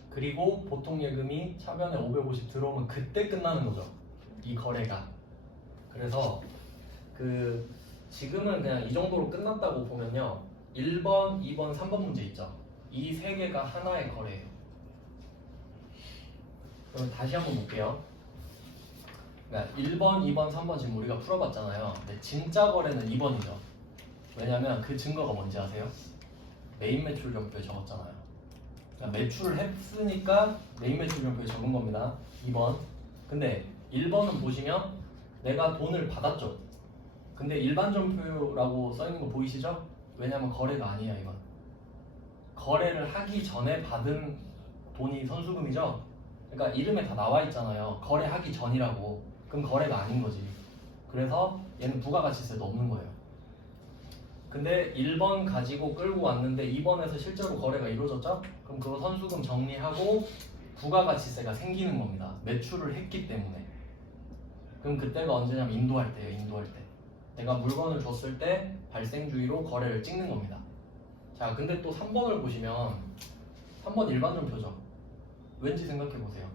그리고 보통 예금이 차변에 550 들어오면 그때 끝나는 거죠. 이 거래가. 그래서 지금은 그냥 이 정도로 끝났다고 보면요. 1번, 2번, 3번 문제 있죠. 이 세 개가 하나의 거래예요. 그럼 다시 한번 볼게요. 그러니까 1번, 2번, 3번 지금 우리가 풀어봤잖아요. 근데 진짜 거래는 2번이죠. 왜냐면 그 증거가 뭔지 아세요? 메인 매출 점표에 적었잖아요. 그러니까 매출을 했으니까 메인 매출 점표에 적은 겁니다. 2번. 근데 1번은 보시면 내가 돈을 받았죠. 근데 일반 점표라고 써있는 거 보이시죠? 왜냐면 거래가 아니에요, 이건. 거래를 하기 전에 받은 돈이 선수금이죠. 그러니까 이름에 다 나와 있잖아요. 거래하기 전이라고. 그럼 거래가 아닌 거지. 그래서 얘는 부가가치세도 없는 거예요. 근데 1번 가지고 끌고 왔는데 2번에서 실제로 거래가 이루어졌죠? 그럼 그거 선수금 정리하고 부가가치세가 생기는 겁니다. 매출을 했기 때문에. 그럼 그때가 언제냐면 인도할 때예요. 인도할 때. 내가 물건을 줬을 때 발생주의로 거래를 찍는 겁니다. 자, 근데 또 3번을 보시면 3번 일반점표죠. 왠지 생각해보세요.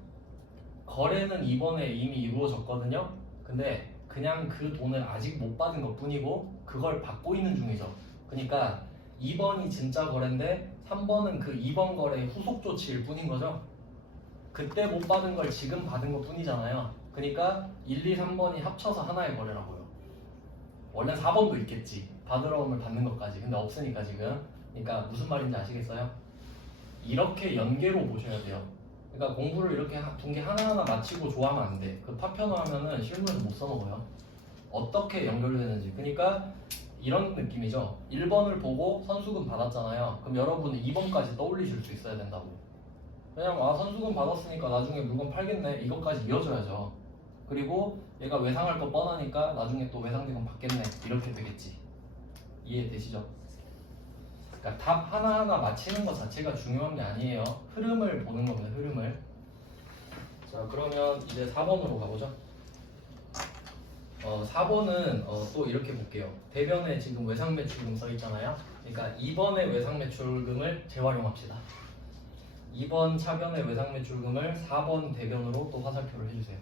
거래는 이번에 이미 이루어졌거든요. 근데 그냥 그 돈을 아직 못 받은 것 뿐이고 그걸 받고 있는 중이죠. 그러니까 2번이 진짜 거래인데 3번은 그 2번 거래의 후속 조치일 뿐인 거죠. 그때 못 받은 걸 지금 받은 것 뿐이잖아요. 그러니까 1, 2, 3번이 합쳐서 하나의 거래라고요. 원래 4번도 있겠지. 받으러 오면 받는 것까지. 근데 없으니까 지금. 그러니까 무슨 말인지 아시겠어요? 이렇게 연계로 보셔야 돼요. 그러니까 공부를 이렇게 둔 게 하나하나 맞히고 좋아하면 안 돼. 그 파편화하면은 실무에서 못 써먹어요. 어떻게 연결되는지. 그러니까 이런 느낌이죠. 1번을 보고 선수금 받았잖아요. 그럼 여러분은 2번까지 떠올리실 수 있어야 된다고. 왜냐면 선수금 받았으니까 나중에 물건 팔겠네. 이것까지 이어져야죠. 그리고 얘가 외상할 거 뻔하니까 나중에 또 외상대금 받겠네. 이렇게 되겠지. 이해되시죠? 그러니까 답 하나하나 맞히는 것 자체가 중요한 게 아니에요. 흐름을 보는 겁니다. 흐름을. 자, 그러면 이제 4번으로 가보죠. 4번은 또 이렇게 볼게요. 대변에 지금 외상매출금 써있잖아요. 그러니까 2번의 외상매출금을 재활용합시다. 2번 차변의 외상매출금을 4번 대변으로 또 화살표를 해주세요.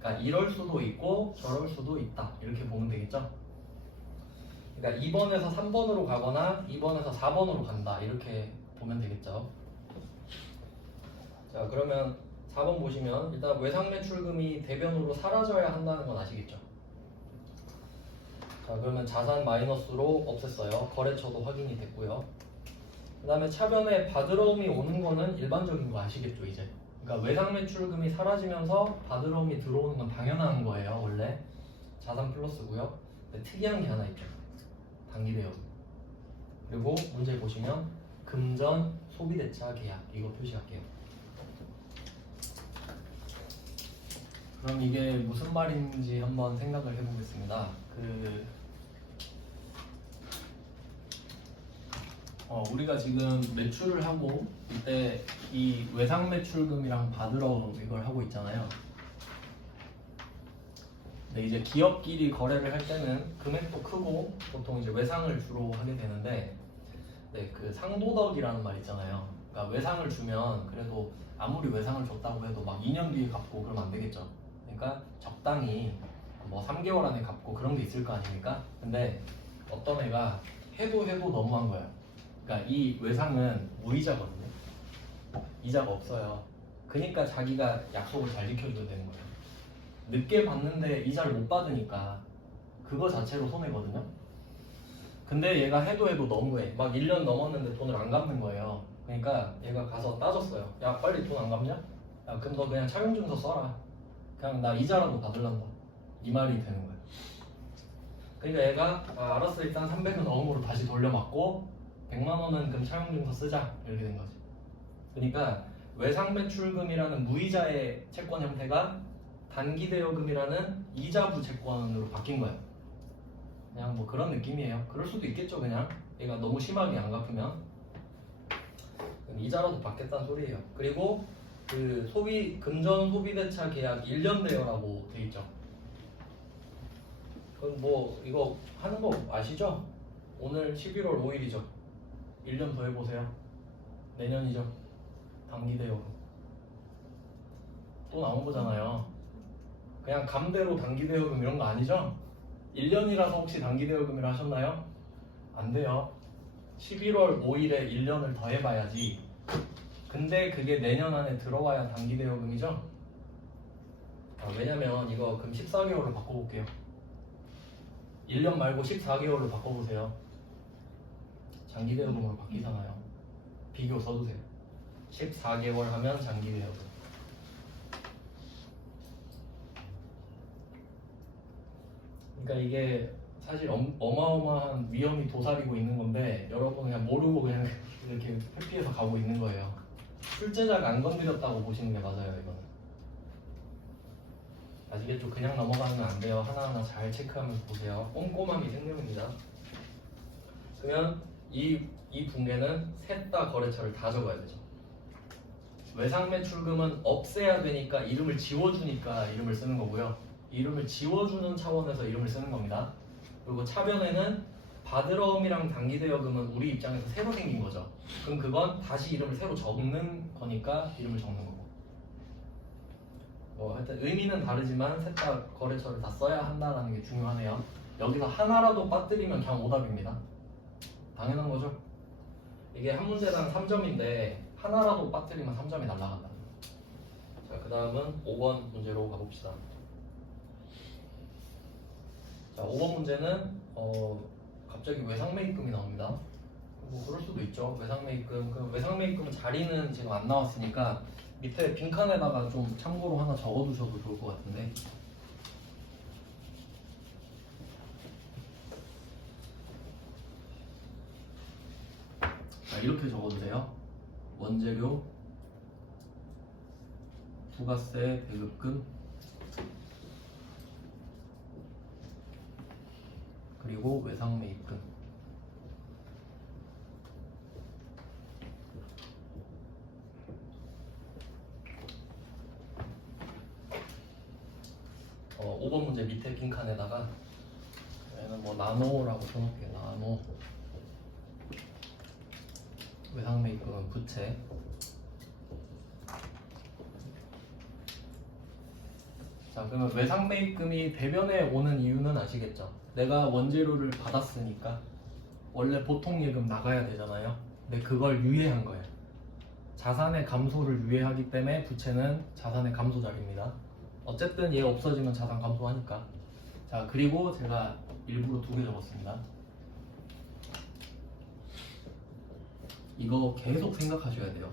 그러니까 이럴 수도 있고 저럴 수도 있다. 이렇게 보면 되겠죠? 그러니까 2번에서 3번으로 가거나 2번에서 4번으로 간다. 이렇게 보면 되겠죠? 자, 그러면 4번 보시면 일단 외상매출금이 대변으로 사라져야 한다는 건 아시겠죠? 자, 그러면 자산 마이너스로 없앴어요. 거래처도 확인이 됐고요. 그 다음에 차변에 받으러옴이 오는 거는 일반적인 거 아시겠죠, 이제? 그러니까 외상매출금이 사라지면서 받으러옴이 들어오는 건 당연한 거예요, 원래. 자산 플러스고요. 근데 특이한 게 하나 있죠. 단기대여금. 그리고 문제 보시면 금전 소비대차 계약 이거 표시할게요. 그럼 이게 무슨 말인지 한번 생각을 해보겠습니다. 우리가 지금 매출을 하고 이때 이 외상 매출금이랑 받으러 이걸 하고 있잖아요. 근데 이제 기업끼리 거래를 할 때는 금액도 크고 보통 이제 외상을 주로 하게 되는데, 네, 그 상도덕이라는 말 있잖아요. 그러니까 외상을 주면 그래도 아무리 외상을 줬다고 해도 막 2년 뒤에 갚고 그러면 안 되겠죠. 그러니까 적당히 뭐 3개월 안에 갚고 그런 게 있을 거 아닙니까? 근데 어떤 애가 해도 너무한 거예요. 그러니까 이 외상은 무이자거든요. 이자가 없어요. 그러니까 자기가 약속을 잘 지켜줘야 되는 거예요. 늦게 받는데 이자를 못 받으니까 그거 자체로 손해거든요. 근데 얘가 해도 너무해. 막 1년 넘었는데 돈을 안 갚는 거예요. 그러니까 얘가 가서 따졌어요. 야 빨리 돈 안 갚냐? 야 그럼 너 그냥 차용증서 써라. 그냥 나 이자라도 받을란다. 이 말이 되는 거예요. 그러니까 얘가 알았어 일단 300은 어음으로 다시 돌려막고 100만 원은 그럼 차용증서 쓰자 이렇게 된 거지. 그러니까 외상매출금이라는 무이자의 채권 형태가 단기대여금이라는 이자부 채권으로 바뀐 거예요. 그냥 뭐 그런 느낌이에요. 그럴 수도 있겠죠. 그냥 얘가 너무 심하게 안 갚으면 이자라도 받겠다는 소리예요. 그리고 그 금전 소비대차 계약 1년 대여라고 돼 있죠. 그럼 뭐 이거 하는 거 아시죠? 오늘 11월 5일이죠. 1년 더 해보세요. 내년이죠. 단기대여금 또 나온 거잖아요. 그냥 감대로 단기대여금 이런 거 아니죠? 1년이라서 혹시 단기대여금이라 하셨나요? 안 돼요. 11월 5일에 1년을 더 해봐야지. 근데 그게 내년 안에 들어와야 단기대여금이죠? 왜냐면 이거 그럼 14개월로 바꿔볼게요. 1년 말고 14개월로 바꿔보세요. 장기대여금으로 바뀌잖아요. 비교 써두세요. 14개월 하면 장기대여금. 그러니까 이게 사실 어마어마한 위험이 도사리고 있는 건데 여러분 그냥 모르고 그냥 이렇게 회피해서 가고 있는 거예요. 출제자가 안 건드렸다고 보시는 게 맞아요. 이거는 아시겠죠? 그냥 넘어가면 안 돼요. 하나하나 잘 체크하면서 보세요. 꼼꼼함이 생명입니다. 그러면 이 붕괴는 셋 다 거래처를 다 적어야 되죠. 외상매출금은 없애야 되니까 이름을 지워주니까 이름을 쓰는 거고요. 이름을 지워주는 차원에서 이름을 쓰는 겁니다. 그리고 차변에는 바드러움이랑 단기대여금은 우리 입장에서 새로 생긴 거죠. 그럼 그건 다시 이름을 새로 적는 거니까 이름을 적는 거고. 하여튼 의미는 다르지만 셋 다 거래처를 다 써야 한다는 게 중요하네요. 여기서 하나라도 빠뜨리면 그냥 오답입니다. 당연한 거죠. 이게 한 문제당 3점인데 하나라도 빠뜨리면 3점이 날아간다. 자, 그 다음은 5번 문제로 가봅시다. 자, 5번 문제는 갑자기 외상매입금이 나옵니다. 뭐 그럴 수도 있죠. 외상매입금. 그 외상매입금 자리는 지금 안 나왔으니까 밑에 빈칸에다가 좀 참고로 하나 적어두셔도 좋을 것 같은데. 자, 이렇게 적어주세요. 원재료, 부가세, 대급금, 그리고 외상매입금. 어, 5번 문제 밑에 빈칸에다가 얘는 뭐 나노라고 써놓을게요. 나노. 외상매입금은 부채. 자, 그러면 외상매입금이 대변에 오는 이유는 아시겠죠? 내가 원재료를 받았으니까 원래 보통 예금 나가야 되잖아요. 근데 그걸 유예한 거예요. 자산의 감소를 유예하기 때문에 부채는 자산의 감소작입니다. 어쨌든 얘 없어지면 자산 감소하니까. 자, 그리고 제가 일부러 2개 적었습니다. 이거 계속 생각하셔야 돼요.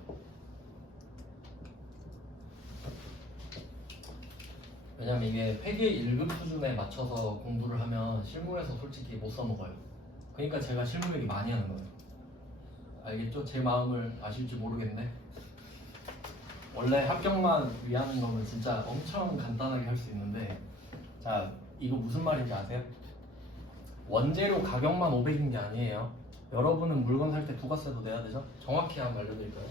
왜냐면 이게 회계 1급 수준에 맞춰서 공부를 하면 실무에서 솔직히 못 써먹어요. 그러니까 제가 실무 얘기 많이 하는 거예요. 알겠죠? 제 마음을 아실지 모르겠네. 원래 합격만 위한 거면 진짜 엄청 간단하게 할 수 있는데, 자, 이거 무슨 말인지 아세요? 원재료 가격만 500인 게 아니에요. 여러분은 물건 살 때 부가세도 내야 되죠? 정확히 한번 알려드릴까요?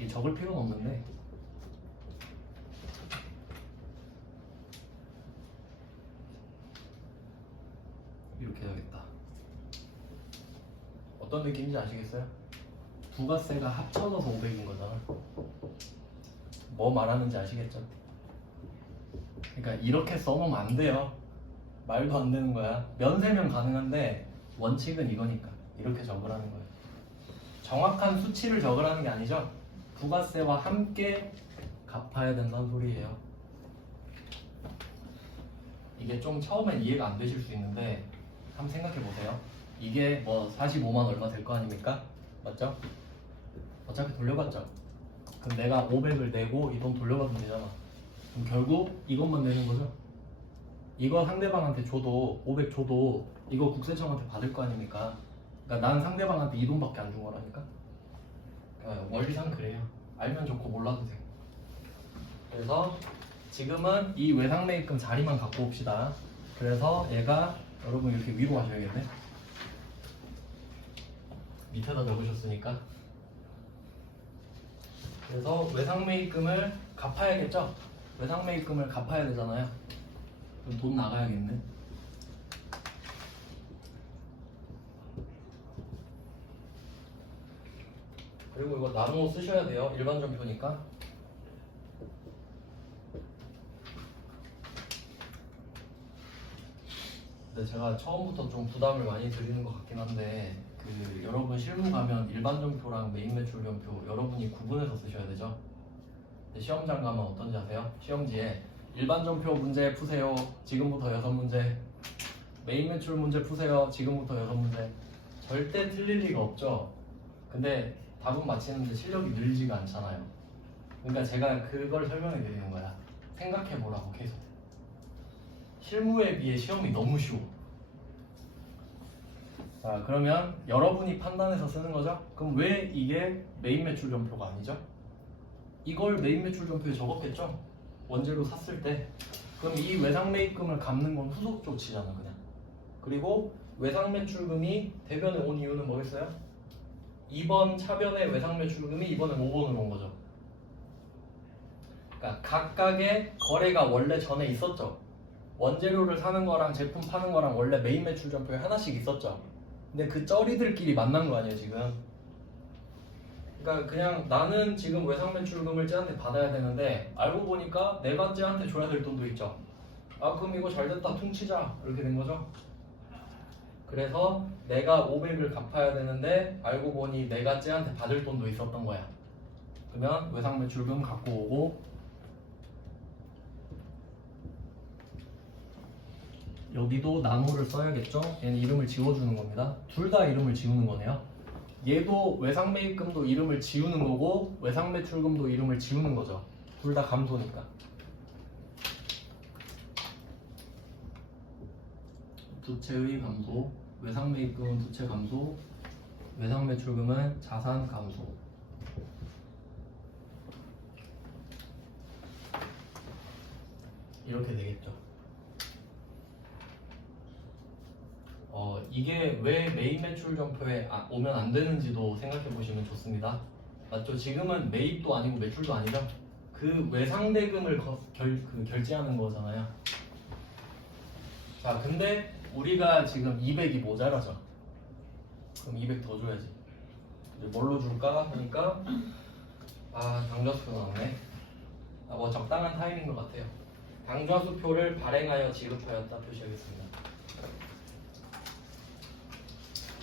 이 적을 필요는 없는데 이렇게 해야겠다. 어떤 느낌인지 아시겠어요? 부가세가 합쳐져서 500인 거잖아. 뭐 말하는지 아시겠죠? 그러니까 이렇게 써놓으면 안 돼요. 말도 안 되는 거야. 면세면 가능한데 원칙은 이거니까 이렇게 적으라는 거예요. 정확한 수치를 적으라는 게 아니죠. 부가세와 함께 갚아야 된다는 소리예요. 이게 좀 처음엔 이해가 안 되실 수 있는데 한번 생각해 보세요. 이게 뭐 45만 얼마 될 거 아닙니까? 맞죠? 어차피 돌려받죠. 그럼 내가 500을 내고 이 돈 돌려받으면 되잖아. 그럼 결국 이것만 내는 거죠. 이거 상대방한테 줘도 500 줘도 이거 국세청한테 받을 거 아닙니까? 그러니까 난 상대방한테 이 돈밖에 안 준 거라니까. 그러니까 원리상 그래요. 알면 좋고 몰라도 돼. 그래서 지금은 이 외상매입금 자리만 갖고 옵시다. 그래서 얘가 여러분 이렇게 위로 하셔야겠네. 밑에다 적으셨으니까. 그래서 외상매입금을 갚아야겠죠? 외상매입금을 갚아야 되잖아요. 그럼 돈 나가야겠네. 그리고 이거 나누어 쓰셔야 돼요. 일반전표니까. 근데 제가 처음부터 좀 부담을 많이 드리는 것 같긴 한데 그 여러분 실무 가면 일반전표랑 메인 매출전표 여러분이 구분해서 쓰셔야 되죠. 근데 시험장 가면 어떤지 아세요? 시험지에 일반전표 문제 푸세요. 지금부터 6문제. 메인 매출 문제 푸세요. 지금부터 6문제. 절대 틀릴 리가 없죠. 근데 답은 맞히는데 실력이 늘지가 않잖아요. 그러니까 제가 그걸 설명해 드리는 거야. 생각해 보라고 계속. 실무에 비해 시험이 너무 쉬워. 자, 그러면 여러분이 판단해서 쓰는 거죠? 그럼 왜 이게 메인 매출 전표가 아니죠? 이걸 메인 매출 전표에 적었겠죠? 원재료 샀을 때. 그럼 이 외상 매입금을 갚는 건 후속 조치잖아, 그냥. 그리고 외상 매출금이 대변에 온 이유는 뭐겠어요? 2번 차변의 외상 매출금이 이번에 5번으로 온 거죠. 그러니까 각각의 거래가 원래 전에 있었죠. 원재료를 사는 거랑 제품 파는 거랑 원래 메인 매출 전표에 하나씩 있었죠. 근데 그 쩌리들끼리 만난 거 아니에요 지금. 그러니까 그냥 나는 지금 외상 매출금을 쟤한테 받아야 되는데 알고 보니까 내가 쟤한테 줘야 될 돈도 있죠. 아 그럼 이거 잘됐다 퉁치자 이렇게 된 거죠. 그래서 내가 500을 갚아야 되는데 알고 보니 내가 쟤한테 받을 돈도 있었던 거야. 그러면 외상 매출금 갖고 오고 여기도 나무를 써야겠죠? 얘는 이름을 지워주는 겁니다. 둘 다 이름을 지우는 거네요. 얘도 외상매입금도 이름을 지우는 거고 외상매출금도 이름을 지우는 거죠. 둘 다 감소니까. 부채의 감소, 외상매입금은 부채 감소, 외상매출금은 자산 감소. 이렇게 되겠죠. 이게 왜 메인 매출 전표에 오면 안 되는지도 생각해 보시면 좋습니다. 맞죠? 지금은 매입도 아니고 매출도 아니죠? 그 외상대금을 결제하는 거잖아요. 자, 근데 우리가 지금 200이 모자라죠? 그럼 200 더 줘야지. 이제 뭘로 줄까 하니까 당좌수표 나오네. 뭐 적당한 타임인 것 같아요. 당좌수표를 발행하여 지급하였다 표시하겠습니다.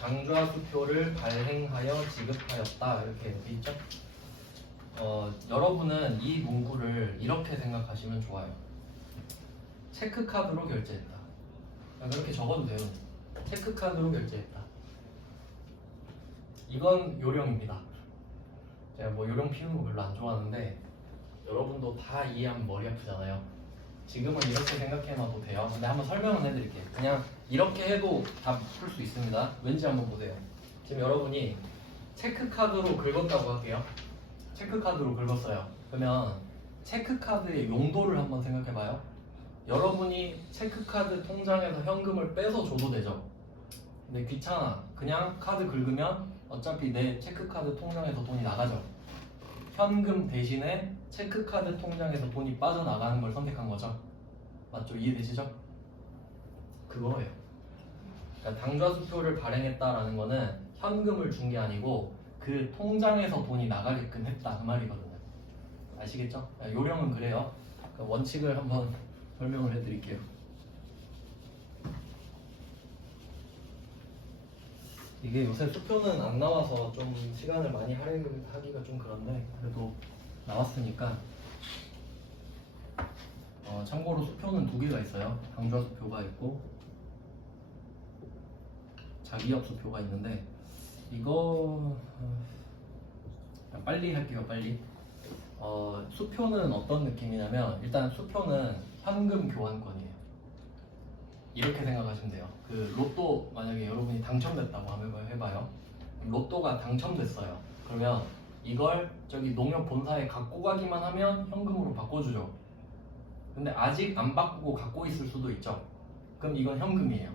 당좌수표를 발행하여 지급하였다 이렇게 여기 있죠? 여러분은 이 문구를 이렇게 생각하시면 좋아요. 체크카드로 결제했다. 그렇게 적어도 돼요. 체크카드로 결제했다. 이건 요령입니다. 제가 뭐 요령 피우는 거 별로 안 좋아하는데 여러분도 다 이해하면 머리 아프잖아요. 지금은 이렇게 생각해놔도 돼요. 근데 한번 설명은 해드릴게요. 그냥 이렇게 해도 다 풀 수 있습니다. 왠지 한번 보세요. 지금 여러분이 체크카드로 긁었다고 할게요. 체크카드로 긁었어요. 그러면 체크카드의 용도를 한번 생각해봐요. 여러분이 체크카드 통장에서 현금을 빼서 줘도 되죠. 근데 귀찮아. 그냥 카드 긁으면 어차피 내 체크카드 통장에서 돈이 나가죠. 현금 대신에 체크카드 통장에서 돈이 빠져나가는 걸 선택한 거죠. 맞죠? 이해되시죠? 그거예요. 그러니까 당좌수표를 발행했다라는 거는 현금을 준 게 아니고 그 통장에서 돈이 나가게끔 했다 그 말이거든요. 아시겠죠? 요령은 그래요. 그러니까 원칙을 한번 설명을 해드릴게요. 이게 요새 수표는 안 나와서 좀 시간을 많이 할애하기가 좀 그런데 그래도 나왔으니까 참고로 수표는 두 개가 있어요. 당좌 수표가 있고 자기업 수표가 있는데 이거 빨리 할게요. 빨리. 수표는 어떤 느낌이냐면 일단 수표는 현금 교환권이에요. 이렇게 생각하시면 돼요. 그 로또 만약에 여러분이 당첨됐다고 한번 해봐요. 로또가 당첨됐어요. 그러면 이걸 저기 농협 본사에 갖고 가기만 하면 현금으로 바꿔주죠. 근데 아직 안 바꾸고 갖고 있을 수도 있죠. 그럼 이건 현금이에요.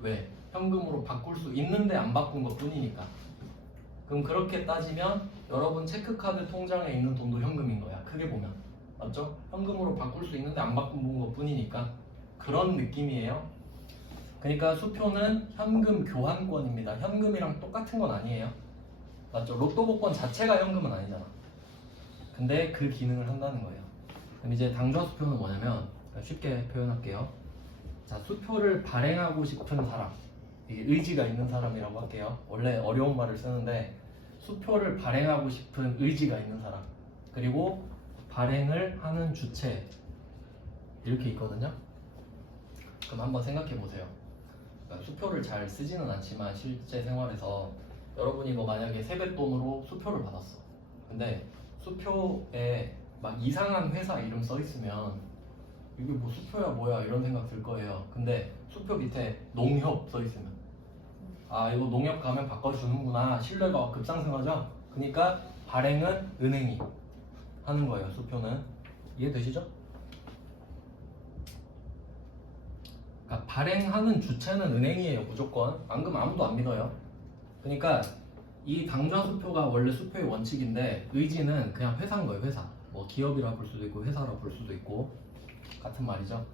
왜? 현금으로 바꿀 수 있는데 안 바꾼 것 뿐이니까. 그럼 그렇게 따지면 여러분 체크카드 통장에 있는 돈도 현금인 거야. 크게 보면. 맞죠? 현금으로 바꿀 수 있는데 안 바꾼 것 뿐이니까. 그런 느낌이에요. 그러니까 수표는 현금 교환권입니다. 현금이랑 똑같은 건 아니에요. 맞죠? 로또 복권 자체가 현금은 아니잖아. 근데 그 기능을 한다는 거예요. 그럼 이제 당좌 수표는 뭐냐면 쉽게 표현할게요. 자, 수표를 발행하고 싶은 사람, 이게 의지가 있는 사람이라고 할게요. 원래 어려운 말을 쓰는데 수표를 발행하고 싶은 의지가 있는 사람, 그리고 발행을 하는 주체 이렇게 있거든요. 그럼 한번 생각해 보세요. 그러니까 수표를 잘 쓰지는 않지만 실제 생활에서 여러분이 뭐 만약에 세뱃돈으로 수표를 받았어. 근데 수표에 막 이상한 회사 이름 써 있으면 이게 뭐 수표야 뭐야 이런 생각 들 거예요. 근데 수표 밑에 농협 써 있으면 아 이거 농협 가면 바꿔주는구나, 신뢰가 급상승하죠. 그러니까 발행은 은행이 하는 거예요. 수표는. 이해되시죠? 그러니까 발행하는 주체는 은행이에요. 무조건. 안 그러면 아무도 안 믿어요. 그러니까 이 당좌 수표가 원래 수표의 원칙인데 의지는 그냥 회사인 거예요. 회사. 뭐 기업이라 볼 수도 있고 회사라 볼 수도 있고 같은 말이죠.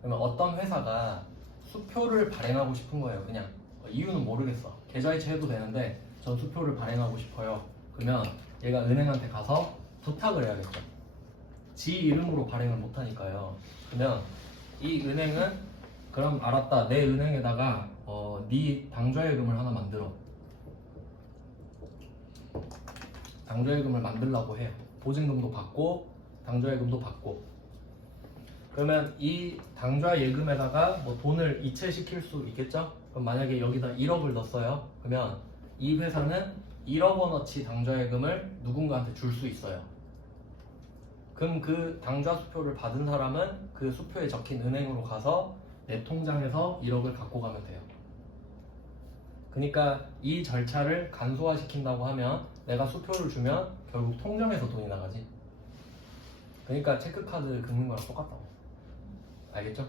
그러면 어떤 회사가 수표를 발행하고 싶은 거예요. 그냥 이유는 모르겠어. 계좌이체 해도 되는데 전 수표를 발행하고 싶어요. 그러면 얘가 은행한테 가서 부탁을 해야겠죠. 지 이름으로 발행을 못하니까요. 그러면 이 은행은 그럼 알았다. 내 은행에다가 네 당좌예금을 하나 만들어. 당좌예금을 만들라고 해요. 보증금도 받고 당좌예금도 받고. 그러면 이 당좌예금에다가 뭐 돈을 이체시킬 수 있겠죠? 그럼 만약에 여기다 1억을 넣었어요. 그러면 이 회사는 1억 원어치 당좌예금을 누군가한테 줄 수 있어요. 그럼 그 당좌 수표를 받은 사람은 그 수표에 적힌 은행으로 가서 내 통장에서 1억을 갖고 가면 돼요. 그러니까 이 절차를 간소화시킨다고 하면 내가 수표를 주면 결국 통장에서 돈이 나가지. 그러니까 체크카드 긁는 거랑 똑같다고. 알겠죠?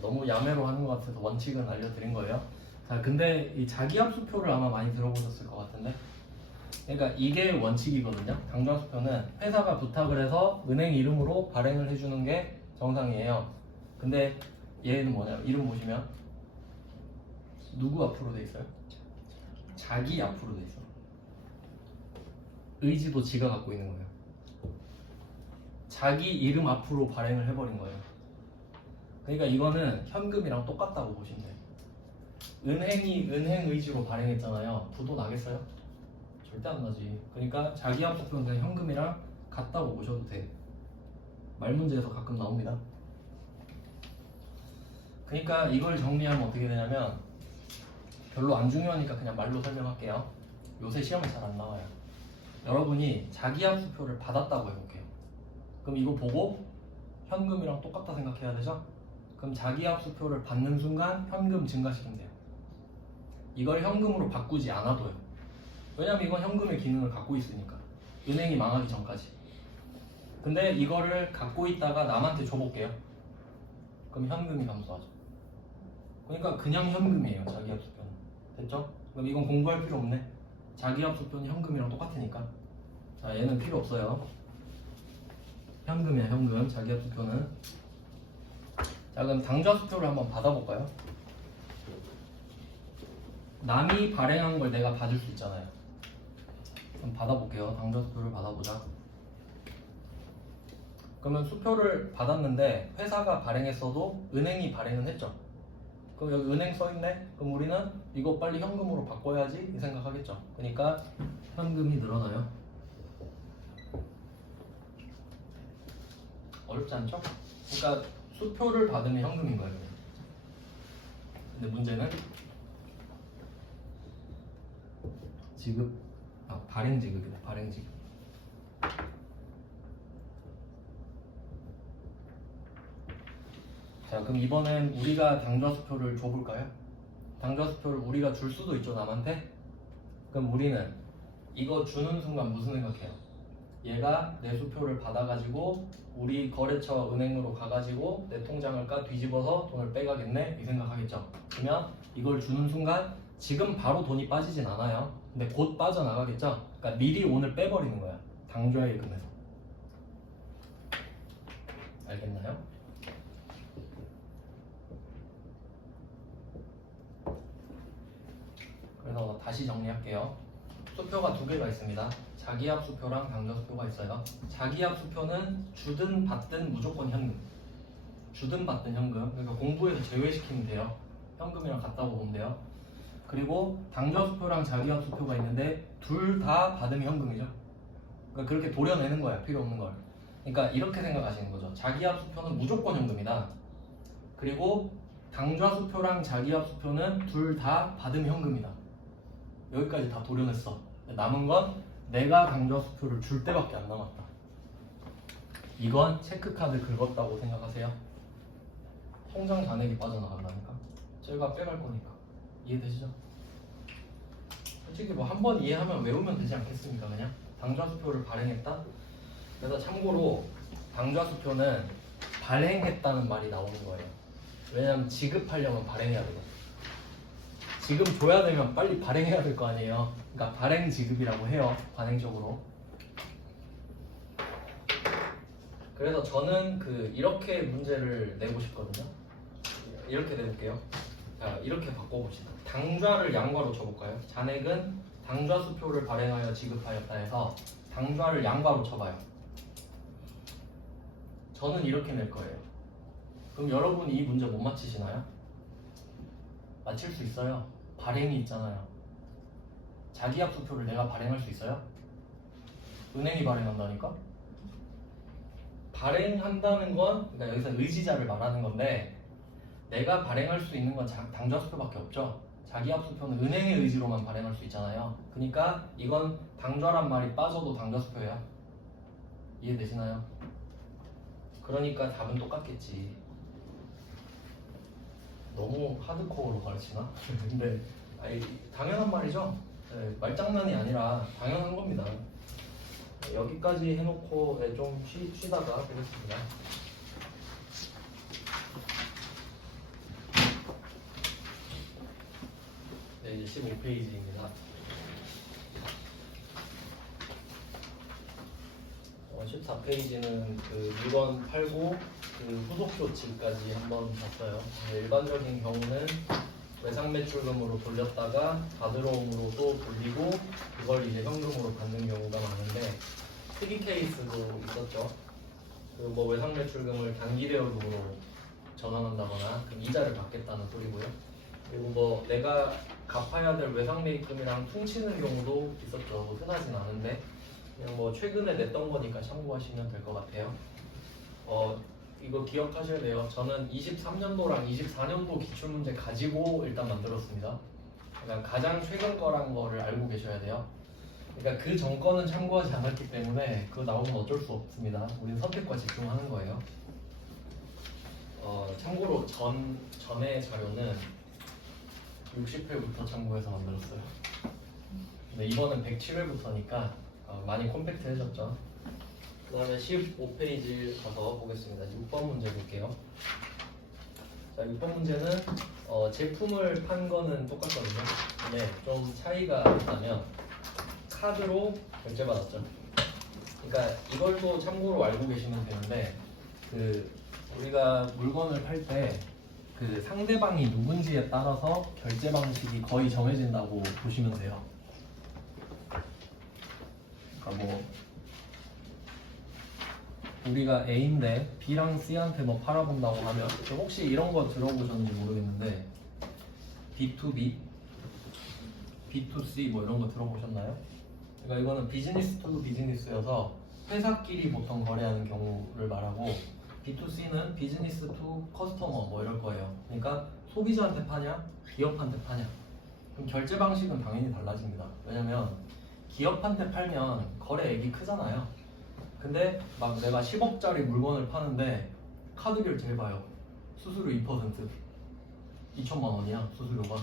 너무 야매로 하는 것 같아서 원칙은 알려드린 거예요. 자, 근데 이 자기압 수표를 아마 많이 들어보셨을 것 같은데, 그러니까 이게 원칙이거든요. 당좌 수표는 회사가 부탁을 해서 은행 이름으로 발행을 해주는 게 정상이에요. 근데 얘는 뭐냐면 이름 보시면 누구 앞으로 돼 있어요? 자기 앞으로 돼 있어. 의지도 지가 갖고 있는 거예요. 자기 이름 앞으로 발행을 해버린 거예요. 그러니까 이거는 현금이랑 똑같다고 보시면 돼요. 은행이 은행 의지로 발행했잖아요. 부도 나겠어요? 절대 안 나지. 그러니까 자기 앞수표는 그냥 현금이랑 같다고 보셔도 돼. 말 문제에서 가끔 나옵니다. 그러니까 이걸 정리하면 어떻게 되냐면, 별로 안 중요하니까 그냥 말로 설명할게요. 요새 시험에 잘 안 나와요. 여러분이 자기압 수표를 받았다고 해볼게요. 그럼 이거 보고 현금이랑 똑같다 생각해야 되죠? 그럼 자기압 수표를 받는 순간 현금 증가시키면 돼요. 이걸 현금으로 바꾸지 않아도요. 왜냐면 이건 현금의 기능을 갖고 있으니까. 은행이 망하기 전까지. 근데 이거를 갖고 있다가 남한테 줘볼게요. 그럼 현금이 감소하죠. 그러니까 그냥 현금이에요. 자기압 수표는. 됐죠? 그럼 이건 공부할 필요 없네. 자기압 수표는 현금이랑 똑같으니까. 자, 얘는 필요 없어요. 현금이야, 현금. 자기압 수표는. 자, 그럼 당좌 수표를 한번 받아볼까요? 남이 발행한 걸 내가 받을 수 있잖아요. 그럼 받아볼게요. 당좌 수표를 받아보자. 그러면 수표를 받았는데 회사가 발행했어도 은행이 발행은 했죠. 그럼 여기 은행 써있네? 그럼 우리는 이거 빨리 현금으로 바꿔야지 이 생각하겠죠. 그러니까 현금이 늘어나요. 어렵지 않죠? 그러니까 수표를 받으면 현금인 거예요. 그냥. 근데 문제는 지급, 발행 지급이다. 발행 지급. 자, 그럼 이번엔 우리가 당좌 수표를 줘볼까요? 당좌 수표를 우리가 줄 수도 있죠, 남한테. 그럼 우리는 이거 주는 순간 무슨 생각해요? 얘가 내 수표를 받아가지고 우리 거래처 은행으로 가가지고 내 통장을 뒤집어서 돈을 빼가겠네? 이 생각하겠죠. 그러면 이걸 주는 순간 지금 바로 돈이 빠지진 않아요. 근데 곧 빠져나가겠죠. 그러니까 미리 오늘 빼버리는 거야. 당좌예금에서. 알겠나요? 그래서 다시 정리할게요. 수표가 두 개가 있습니다. 자기압 수표랑 당좌 수표가 있어요. 자기압 수표는 주든 받든 무조건 현금. 주든 받든 현금. 그러니까 공부에서 제외시키면 돼요. 현금이랑 같다고 보면 돼요. 그리고 당좌 수표랑 자기압 수표가 있는데 둘 다 받으면 현금이죠. 그러니까 그렇게 도려내는 거야. 필요 없는 걸. 그러니까 이렇게 생각하시는 거죠. 자기압 수표는 무조건 현금이다. 그리고 당좌 수표랑 자기압 수표는 둘 다 받으면 현금이다. 여기까지 다 도려냈어. 남은 건 내가 당좌 수표를 줄 때밖에 안 남았다. 이건 체크카드 긁었다고 생각하세요. 통장 잔액이 빠져나간다니까. 저희가 빼갈 거니까. 이해되시죠? 솔직히 뭐 한 번 이해하면 외우면 되지 않겠습니까? 그냥 당좌 수표를 발행했다. 그래서 참고로 당좌 수표는 발행했다는 말이 나오는 거예요. 왜냐면 지급하려면 발행해야 되거든. 지금 줘야 되면 빨리 발행해야 될 거 아니에요. 그러니까 발행 지급이라고 해요. 관행적으로. 그래서 저는 이렇게 문제를 내고 싶거든요. 이렇게 내볼게요. 자, 이렇게 바꿔봅시다. 당좌를 양과로 쳐볼까요? 잔액은 당좌 수표를 발행하여 지급하였다 해서 당좌를 양과로 쳐봐요. 저는 이렇게 낼 거예요. 그럼 여러분 이 문제 못 맞히시나요? 맞힐 수 있어요. 발행이 있잖아요. 자기압 수표를 내가 발행할 수 있어요? 은행이 발행한다니까? 발행한다는 건 그러니까 여기서 의지자를 말하는 건데 내가 발행할 수 있는 건 당좌 수표밖에 없죠. 자기압 수표는 은행의 의지로만 발행할 수 있잖아요. 그러니까 이건 당좌란 말이 빠져도 당좌 수표예요. 이해되시나요? 그러니까 답은 똑같겠지. 너무 하드코어로 가르치나? 근데 당연한 말이죠. 네, 말장난이 아니라 당연한 겁니다. 여기까지 해놓고 좀 쉬다가 보겠습니다. 네, 이제 15페이지입니다. 14페이지는 물건 팔고 후속 조치까지 한번 봤어요. 일반적인 경우는 외상 매출금으로 돌렸다가 가들어옴으로 또 돌리고 그걸 이제 현금으로 받는 경우가 많은데 특이 케이스도 있었죠. 뭐 외상 매출금을 단기 대여금으로 전환한다거나 그럼 이자를 받겠다는 소리고요. 그리고 뭐 내가 갚아야 될 외상 매입금이랑 퉁치는 경우도 있었죠. 뭐 흔하진 않은데 그냥 뭐 최근에 냈던 거니까 참고하시면 될 것 같아요. 이거 기억하셔야 돼요. 저는 23년도랑 24년도 기출문제 가지고 일단 만들었습니다. 그러니까 가장 최근 거란 거를 알고 계셔야 돼요. 그러니까 그 전 거는 참고하지 않았기 때문에 그거 나오면 어쩔 수 없습니다. 우리는 선택과 집중하는 거예요. 참고로 전의 자료는 60회부터 참고해서 만들었어요. 근데 이번은 107회부터니까 많이 컴팩트해졌죠. 그 다음에 15페이지 가서 보겠습니다. 6번 문제 볼게요. 자, 6번 문제는 제품을 판 거는 똑같거든요. 근데 좀 차이가 있다면 카드로 결제받았죠. 그러니까 이걸도 참고로 알고 계시면 되는데 우리가 물건을 팔 때 상대방이 누군지에 따라서 결제 방식이 거의 정해진다고 보시면 돼요. 그러니까 뭐 우리가 A인데 B랑 C한테 뭐 팔아본다고 하면 혹시 이런 거 들어보셨는지 모르겠는데 B2B, B2C 뭐 이런 거 들어보셨나요? 그러니까 이거는 비즈니스 투 비즈니스여서 회사끼리 보통 거래하는 경우를 말하고 B2C는 비즈니스 투 커스터머 뭐 이럴 거예요. 그러니까 소비자한테 파냐, 기업한테 파냐. 그럼 결제 방식은 당연히 달라집니다. 왜냐면 기업한테 팔면 거래액이 크잖아요. 근데 막 내가 10억짜리 물건을 파는데 카드 결제해봐요. 수수료 2%, 2천만 원이야 수수료가.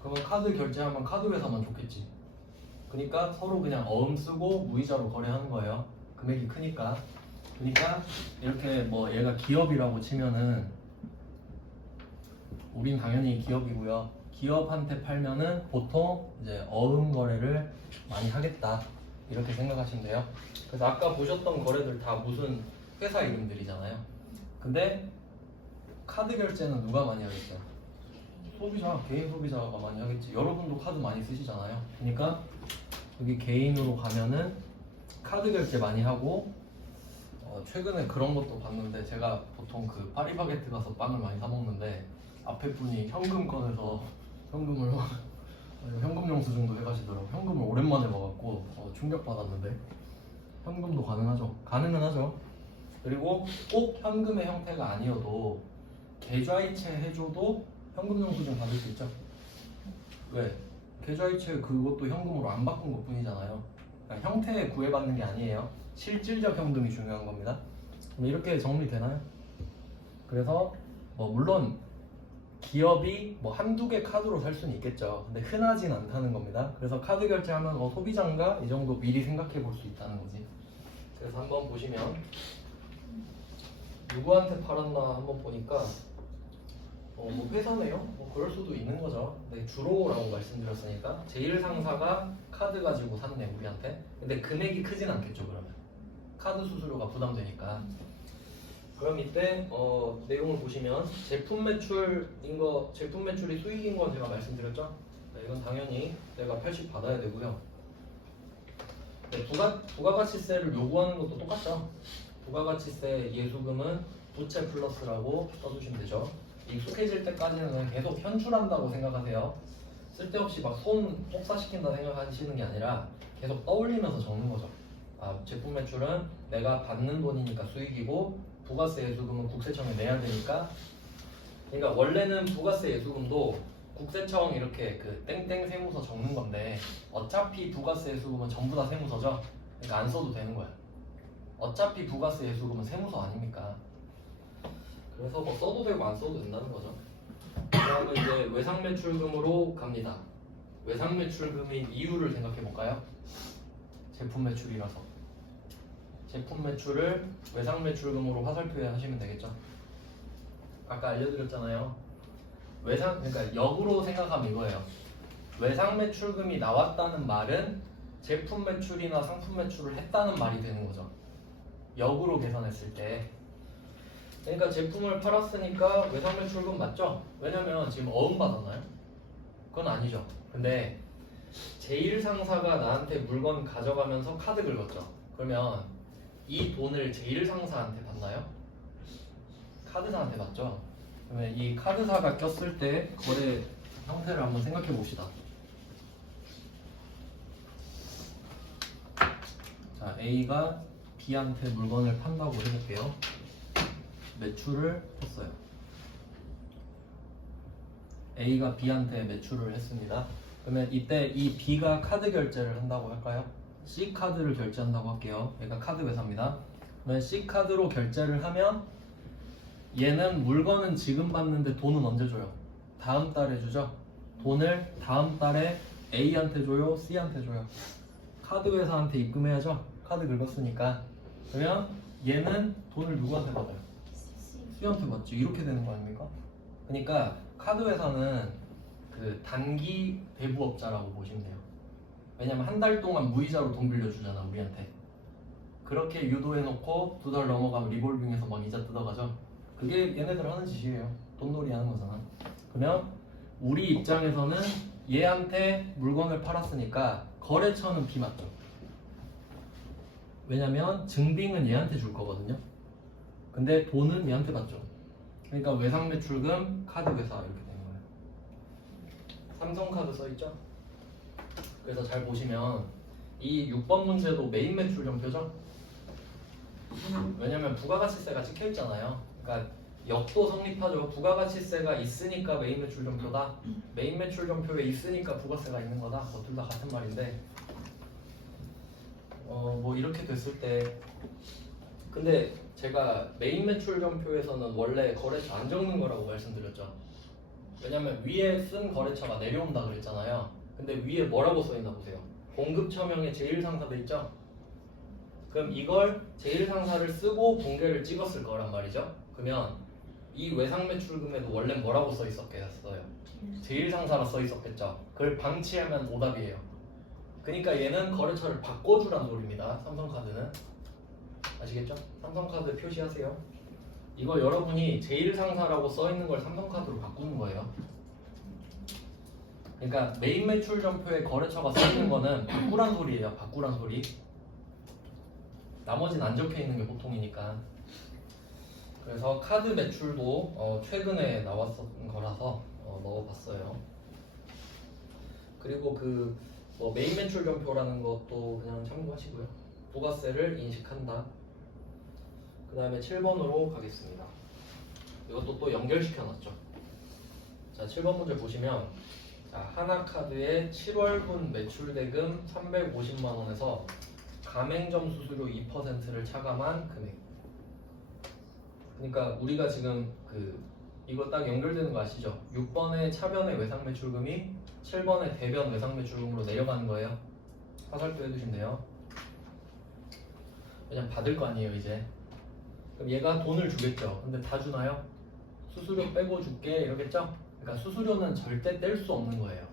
그러면 카드 결제하면 카드 회사만 좋겠지. 그러니까 서로 그냥 어음 쓰고 무이자로 거래하는 거예요. 금액이 크니까. 그러니까 이렇게 뭐 얘가 기업이라고 치면은 우린 당연히 기업이고요. 기업한테 팔면은 보통 이제 어음 거래를 많이 하겠다 이렇게 생각하시면 돼요. 그래서 아까 보셨던 거래들 다 무슨 회사 이름들이잖아요. 근데 카드 결제는 누가 많이 하겠어요? 소비자, 개인 소비자가 많이 하겠지. 여러분도 카드 많이 쓰시잖아요. 그러니까 여기 개인으로 가면은 카드 결제 많이 하고 최근에 그런 것도 봤는데 제가 보통 그 파리바게뜨 가서 빵을 많이 사 먹는데 앞에 분이 현금 꺼내서 현금을 현금 영수증도 해가시더라고. 현금을 오랜만에 먹었고 충격 받았는데 현금도 가능하죠. 가능은 하죠. 그리고 꼭 현금의 형태가 아니어도 계좌이체 해줘도 현금 영수증 받을 수 있죠. 왜? 계좌이체 그것도 현금으로 안 바꾼 것 뿐이잖아요. 그러니까 형태에 구애받는 게 아니에요. 실질적 현금이 중요한 겁니다. 그럼 이렇게 정리되나요? 그래서 뭐 물론 기업이 뭐 한두 개 카드로 살 수는 있겠죠. 근데 흔하진 않다는 겁니다. 그래서 카드 결제하면 소비자인가? 이 정도 미리 생각해 볼 수 있다는 거지. 그래서 한번 보시면 누구한테 팔았나 한번 보니까 뭐 회사네요? 뭐 그럴 수도 있는 거죠. 근데 주로라고 말씀드렸으니까 제일 상사가 카드 가지고 샀네 우리한테. 근데 금액이 크진 않겠죠 그러면. 카드 수수료가 부담되니까. 그럼 이때 내용을 보시면 제품 매출인 거, 제품 매출이 수익인 건 제가 말씀드렸죠? 네, 이건 당연히 내가 80 받아야 되고요. 네, 부가가치세를 요구하는 것도 똑같죠. 부가가치세 예수금은 부채 플러스라고 써주시면 되죠. 익숙해질 때까지는 그냥 계속 현출한다고 생각하세요. 쓸데없이 막 손 혹사시킨다 생각하시는 게 아니라 계속 떠올리면서 적는 거죠. 제품 매출은 내가 받는 돈이니까 수익이고 부가세 예수금은 국세청에 내야 되니까. 그러니까 원래는 부가세 예수금도 국세청 이렇게 그 땡땡 세무서 적는 건데 어차피 부가세 예수금은 전부 다 세무서죠. 그러니까 안 써도 되는 거야. 어차피 부가세 예수금은 세무서 아닙니까? 그래서 뭐 써도 되고 안 써도 된다는 거죠. 그다음에 이제 외상매출금으로 갑니다. 외상매출금인 이유를 생각해 볼까요? 제품 매출이라서. 제품 매출을 외상매출금으로 화살표에 하시면 되겠죠. 아까 알려드렸잖아요. 그러니까 역으로 생각하면 이거예요. 외상매출금이 나왔다는 말은 제품 매출이나 상품 매출을 했다는 말이 되는 거죠. 역으로 계산했을 때. 그러니까 제품을 팔았으니까 외상매출금 맞죠? 왜냐면 지금 어음 받았나요? 그건 아니죠. 근데 제일 상사가 나한테 물건 가져가면서 카드 긁었죠. 그러면 이 돈을 제일 상사한테 받나요? 카드사한테 받죠. 그러면 이 카드사가 꼈을 때 거래 형태를 한번 생각해 봅시다. 자, A가 B한테 물건을 판다고 해볼게요. 매출을 했어요. A가 B한테 매출을 했습니다. 그러면 이때 이 B가 카드 결제를 한다고 할까요? C 카드를 결제한다고 할게요. 얘가 카드 회사입니다. 그러면 C 카드로 결제를 하면 얘는 물건은 지금 받는데 돈은 언제 줘요? 다음 달에 주죠. 돈을 다음 달에 A한테 줘요? C한테 줘요? 카드 회사한테 입금해야죠. 카드 긁었으니까. 그러면 얘는 돈을 누구한테 받아요? C한테 받지. 이렇게 되는 거 아닙니까? 그러니까 카드 회사는 그 단기 대부업자라고 보시면 돼요. 왜냐면 한 달 동안 무이자로 돈 빌려주잖아 우리한테. 그렇게 유도해놓고 2달 넘어가면 리볼빙해서 막 이자 뜯어가죠. 그게 얘네들 하는 짓이에요. 돈놀이 하는 거잖아. 그러면 우리 입장에서는 얘한테 물건을 팔았으니까 거래처는 B 맞죠. 왜냐면 증빙은 얘한테 줄 거거든요. 근데 돈은 얘한테 받죠. 그러니까 외상매출금 카드회사 이렇게 되는 거예요. 삼성카드 써있죠? 그래서 잘 보시면 이 6번 문제도 메인 매출점표죠? 왜냐면 부가가치세가 찍혀 있잖아요. 그러니까 역도 성립하죠. 부가가치세가 있으니까 메인 매출 점표다. 메인 매출 점표에 있으니까 부가세가 있는 거다. 둘 다 같은 말인데 뭐 이렇게 됐을 때 근데 제가 메인 매출 점표에서는 원래 거래처 안 적는 거라고 말씀드렸죠. 왜냐면 위에 쓴 거래처가 내려온다 그랬잖아요. 근데 위에 뭐라고 써있나 보세요. 공급처명에 제1상사 돼 있죠? 그럼 이걸 제1상사를 쓰고 공개를 찍었을 거란 말이죠. 그러면 이 외상매출금에도 원래 뭐라고 써 있었겠어요? 제1상사라 써 있었겠죠. 그걸 방치하면 오답이에요. 그러니까 얘는 거래처를 바꿔주란 소리입니다. 삼성카드는. 아시겠죠? 삼성카드 표시하세요. 이거 여러분이 제1상사라고 써 있는 걸 삼성카드로 바꾸는 거예요. 그러니까 메인 매출 점표에 거래처가 써 있는 거는 바꾸란 소리예요. 바꾸란 소리. 나머지는 안 적혀 있는 게 보통이니까. 그래서 카드 매출도 최근에 나왔었던 거라서 넣어봤어요. 그리고 뭐 메인 매출 점표라는 것도 그냥 참고하시고요. 부가세를 인식한다. 그 다음에 7번으로 가겠습니다. 이것도 또 연결시켜놨죠. 자, 7번 문제 보시면 자, 하나카드의 7월분 매출대금 350만원에서 가맹점 수수료 2%를 차감한 금액. 그러니까 우리가 지금 이거 딱 연결되는 거 아시죠? 6번의 차변의 외상 매출금이 7번의 대변 외상 매출금으로 내려가는 거예요. 화살표 해두시면 돼요. 그냥 받을 거 아니에요 이제. 그럼 얘가 돈을 주겠죠. 근데 다 주나요? 수수료 빼고 줄게 이러겠죠? 그러니까 수수료는 절대 뗄 수 없는 거예요.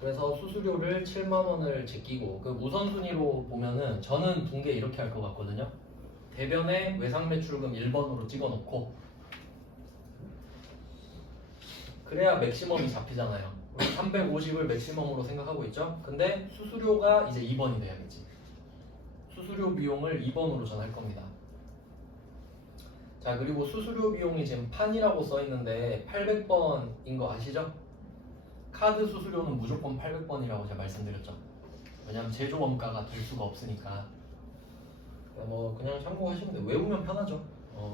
그래서 수수료를 7만원을 제끼고 우선순위로 보면은 저는 둔 게 이렇게 할 것 같거든요. 대변에 외상매출금 1번으로 찍어놓고 그래야 맥시멈이 잡히잖아요. 350을 맥시멈으로 생각하고 있죠. 근데 수수료가 이제 2번이 돼야겠지. 수수료 비용을 2번으로 전할 겁니다. 자, 그리고 수수료 비용이 지금 판이라고 써있는데 800번인 거 아시죠? 카드 수수료는 무조건 800번이라고 제가 말씀드렸죠. 왜냐면 제조원가가 될 수가 없으니까. 뭐 그냥 참고하시면 돼요. 외우면 편하죠.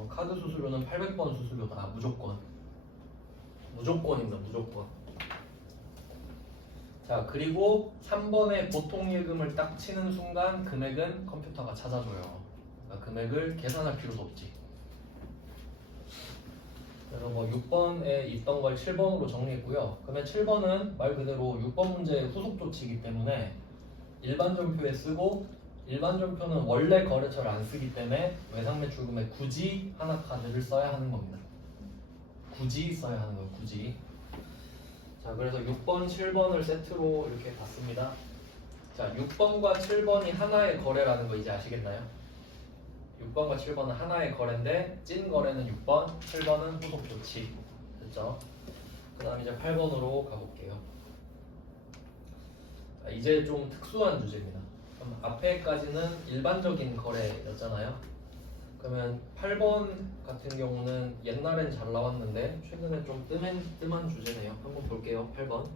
카드 수수료는 800번 수수료다. 무조건. 무조건입니다. 무조건. 자, 그리고 3번에 보통예금을 딱 치는 순간 금액은 컴퓨터가 찾아줘요. 그러니까 금액을 계산할 필요도 없지. 그래서 뭐 6번에 있던 걸 7번으로 정리했고요. 그러면 7번은 말 그대로 6번 문제의 후속 조치이기 때문에 일반 점표에 쓰고 일반 점표는 원래 거래처를 안 쓰기 때문에 외상매출금에 굳이 하나카드를 써야 하는 겁니다. 굳이 써야 하는 거예요. 굳이. 자, 그래서 6번, 7번을 세트로 이렇게 봤습니다. 자, 6번과 7번이 하나의 거래라는 거 이제 아시겠나요? 6번과 7번은 하나의 거래인데 찐 거래는 6번, 7번은 후속 조치. 됐죠? 그 다음 이제 8번으로 가볼게요. 자, 이제 좀 특수한 주제입니다. 그럼 앞에까지는 일반적인 거래였잖아요. 그러면 8번 같은 경우는 옛날엔 잘 나왔는데 최근에 좀 뜸한 주제네요. 한번 볼게요. 8번.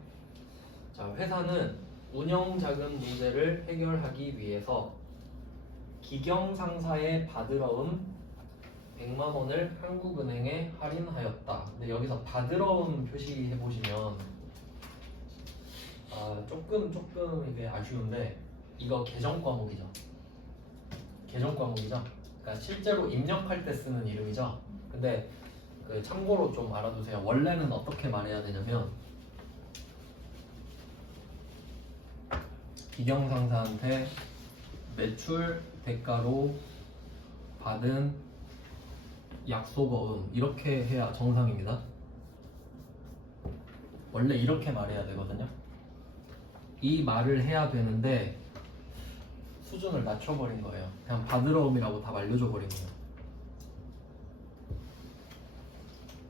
자, 회사는 운영자금 문제를 해결하기 위해서 기경상사의 받으러움 100만원을 한국은행에 할인하였다. 근데 여기서 받으러움 표시해 보시면 조금 이게 아쉬운데 이거 계정 과목이죠. 계정 과목이죠. 그러니까 실제로 입력할 때 쓰는 이름이죠. 근데 참고로 좀 알아두세요. 원래는 어떻게 말해야 되냐면 기경상사한테 매출 대가로 받은 약속어음 이렇게 해야 정상입니다. 원래 이렇게 말해야 되거든요. 이 말을 해야 되는데 수준을 낮춰버린 거예요. 그냥 받으러움이라고 다 알려줘 버린 거예요.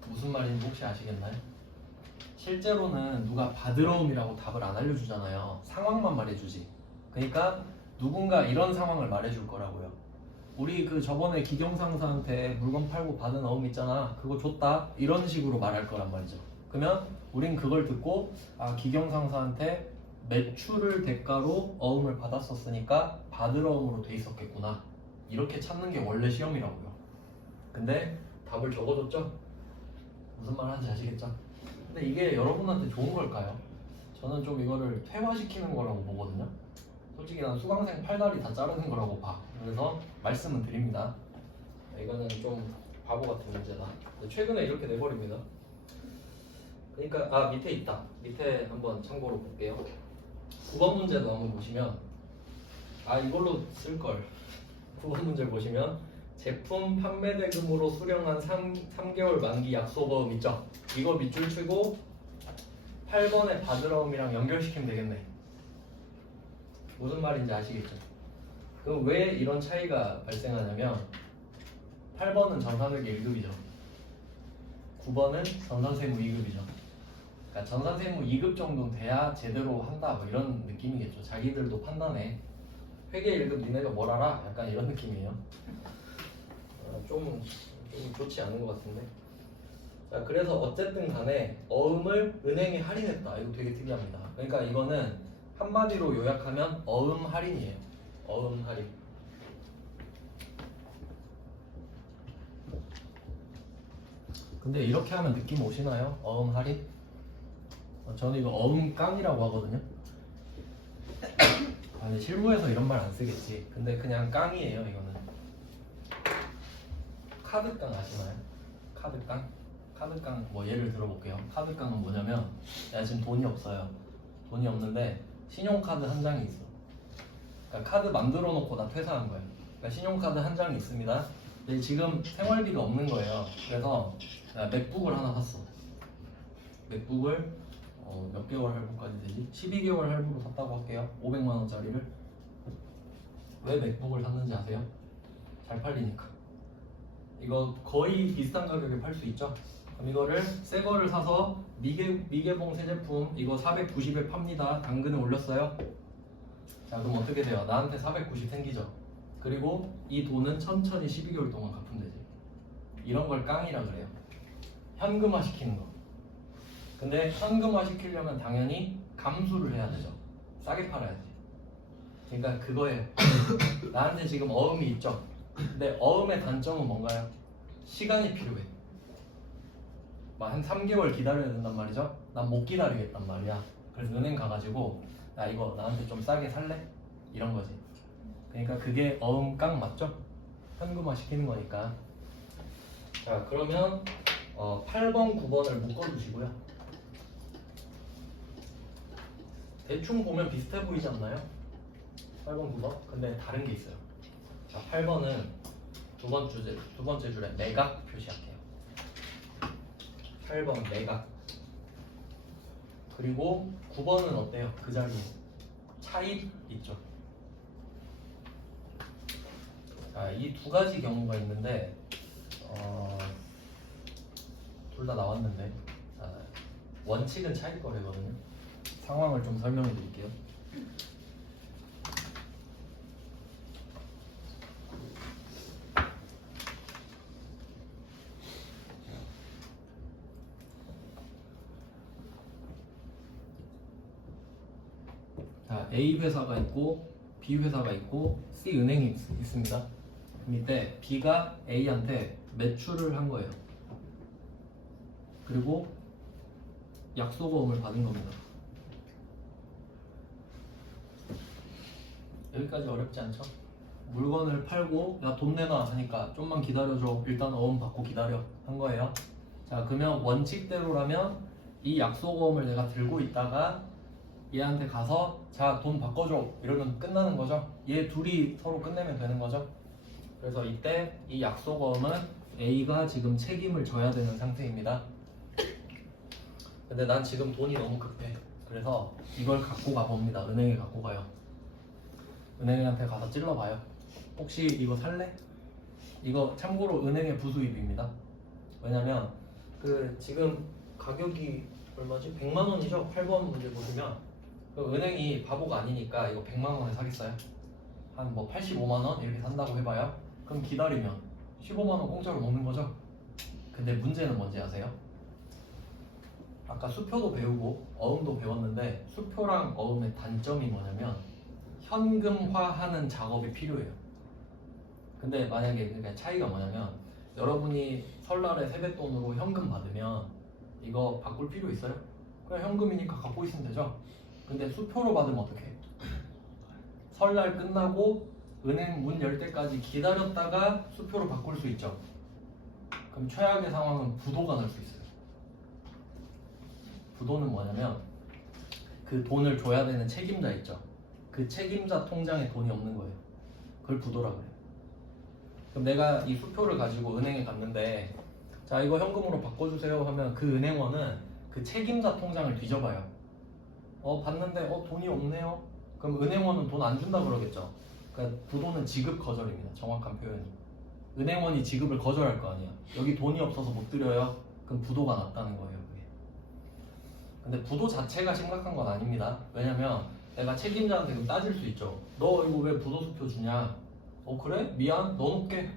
무슨 말인지 혹시 아시겠나요? 실제로는 누가 받으러움이라고 답을 안 알려주잖아요. 상황만 말해주지. 그러니까 누군가 이런 상황을 말해줄 거라고요. 우리 저번에 기경상사한테 물건 팔고 받은 어음 있잖아. 그거 줬다. 이런 식으로 말할 거란 말이죠. 그러면 우린 그걸 듣고 기경상사한테 매출을 대가로 어음을 받았었으니까 받으러움으로 돼 있었겠구나. 이렇게 찾는 게 원래 시험이라고요. 근데 답을 적어줬죠? 무슨 말 하는지 아시겠죠? 근데 이게 여러분한테 좋은 걸까요? 저는 좀 이거를 퇴화시키는 거라고 보거든요. 솔직히 난 수강생 팔다리 다 자르는 거라고 봐. 그래서 말씀은 드립니다. 이거는 좀 바보 같은 문제다. 최근에 이렇게 내버립니다. 그러니까 밑에 있다. 밑에 한번 참고로 볼게요. 9번 문제도 한번 보시면 이걸로 쓸걸. 9번 문제 보시면 제품 판매 대금으로 수령한 3개월 만기 약소보험 있죠? 이거 밑줄 치고 8번의 받으러움이랑 연결시키면 되겠네. 무슨 말인지 아시겠죠? 그럼 왜 이런 차이가 발생하냐면 8번은 전산회계 1급이죠. 9번은 전산세무 2급이죠. 그러니까 전산세무 2급 정도는 돼야 제대로 한다 뭐 이런 느낌이겠죠. 자기들도 판단해. 회계 1급 니네가 뭘 알아? 약간 이런 느낌이에요. 좀 좋지 않은 것 같은데. 자, 그래서 어쨌든 간에 어음을 은행에 할인했다. 이거 되게 특이합니다. 그러니까 이거는 한마디로 요약하면 어음 할인이에요. 어음 할인. 근데 이렇게 하면 느낌 오시나요? 어음 할인? 저는 이거 어음 깡이라고 하거든요. 아니 실무에서 이런 말 안 쓰겠지. 근데 그냥 깡이에요 이거는. 카드깡 아시나요? 카드깡? 카드깡 뭐 예를 들어볼게요. 카드깡은 뭐냐면 내가 지금 돈이 없어요. 돈이 없는데 신용카드 한 장이 있어. 그러니까 카드 만들어 놓고 나 퇴사한 거예요. 그러니까 신용카드 한 장이 있습니다. 근데 지금 생활비가 없는 거예요. 그래서 내가 맥북을 하나 샀어. 맥북을 몇 개월 할부까지 되지? 12개월 할부로 샀다고 할게요. 500만 원짜리를. 왜 맥북을 샀는지 아세요? 잘 팔리니까. 이거 거의 비슷한 가격에 팔 수 있죠? 그럼 이거를 새 거를 사서 미개봉 새 제품 이거 490에 팝니다. 당근에 올렸어요. 자 그럼 어떻게 돼요? 나한테 490 생기죠? 그리고 이 돈은 천천히 12개월 동안 갚으면 되지. 이런 걸 깡이라 그래요. 현금화 시키는 거. 근데 현금화 시키려면 당연히 감수를 해야 되죠. 싸게 팔아야지. 그러니까 그거에 나한테 지금 어음이 있죠. 근데 어음의 단점은 뭔가요? 시간이 필요해. 막 한 3개월 기다려야 된단 말이죠. 난 못 기다리겠단 말이야. 그래서 은행 가가지고 야 이거 나한테 좀 싸게 살래? 이런 거지. 그러니까 그게 어음 깡 맞죠? 현금화 시키는 거니까. 자 그러면 8번, 9번을 묶어주시고요. 대충 보면 비슷해 보이지 않나요? 8번, 9번? 근데 다른 게 있어요. 자, 8번은 두 번째 줄에 매각 표시할게요. 8번 매각. 그리고 9번은 어때요? 그 자리에 차입 있죠. 자, 이 두 가지 경우가 있는데 둘 다 나왔는데 자, 원칙은 차입 거래거든요. 상황을 좀 설명해 드릴게요. 자, A 회사가 있고 B 회사가 있고 C 은행이 있습니다. 이때 B가 A한테 매출을 한 거예요. 그리고 약소보험을 받은 겁니다. 여기까지 어렵지 않죠? 물건을 팔고 야 돈 내놔 하니까 좀만 기다려줘. 일단 어음 받고 기다려 한 거예요. 자 그러면 원칙대로라면 이 약소보험을 내가 들고 있다가 얘한테 가서 자 돈 바꿔줘 이러면 끝나는 거죠. 얘 둘이 서로 끝내면 되는 거죠. 그래서 이때 이 약소보험은 A가 지금 책임을 져야 되는 상태입니다. 근데 난 지금 돈이 너무 급해. 그래서 이걸 갖고 가봅니다. 은행에 갖고 가요. 은행한테 가서 찔러봐요. 혹시 이거 살래? 이거 참고로 은행의 부수입입니다. 왜냐면 그 지금 가격이 얼마지? 100만 원이죠? 8번 문제 보시면 그 은행이 바보가 아니니까 이거 100만 원에 사겠어요? 한 뭐 85만 원 이렇게 산다고 해봐요. 그럼 기다리면 15만 원 공짜로 먹는 거죠? 근데 문제는 뭔지 아세요? 아까 수표도 배우고 어음도 배웠는데 수표랑 어음의 단점이 뭐냐면 현금화하는 작업이 필요해요. 근데 만약에 그러니까 차이가 뭐냐면 여러분이 설날에 세뱃돈으로 현금 받으면 이거 바꿀 필요 있어요? 그냥 현금이니까 갖고 있으면 되죠. 근데 수표로 받으면 어떡해? 설날 끝나고 은행 문 열 때까지 기다렸다가 수표로 바꿀 수 있죠. 그럼 최악의 상황은 부도가 날 수 있어요. 부도는 뭐냐면 그 돈을 줘야 되는 책임자 있죠. 그 책임자 통장에 돈이 없는 거예요. 그걸 부도라 그래요. 그럼 내가 이 수표를 가지고 은행에 갔는데 자 이거 현금으로 바꿔주세요 하면 그 은행원은 그 책임자 통장을 뒤져봐요. 봤는데 돈이 없네요. 그럼 은행원은 돈 안 준다 그러겠죠. 그러니까 부도는 지급 거절입니다. 정확한 표현이. 은행원이 지급을 거절할 거 아니야. 여기 돈이 없어서 못 드려요. 그럼 부도가 났다는 거예요. 그게. 근데 부도 자체가 심각한 건 아닙니다. 왜냐면 내가 책임자한테 그럼 따질 수 있죠. 너 이거 왜 부도수표 주냐? 그래? 미안 넣어놓게.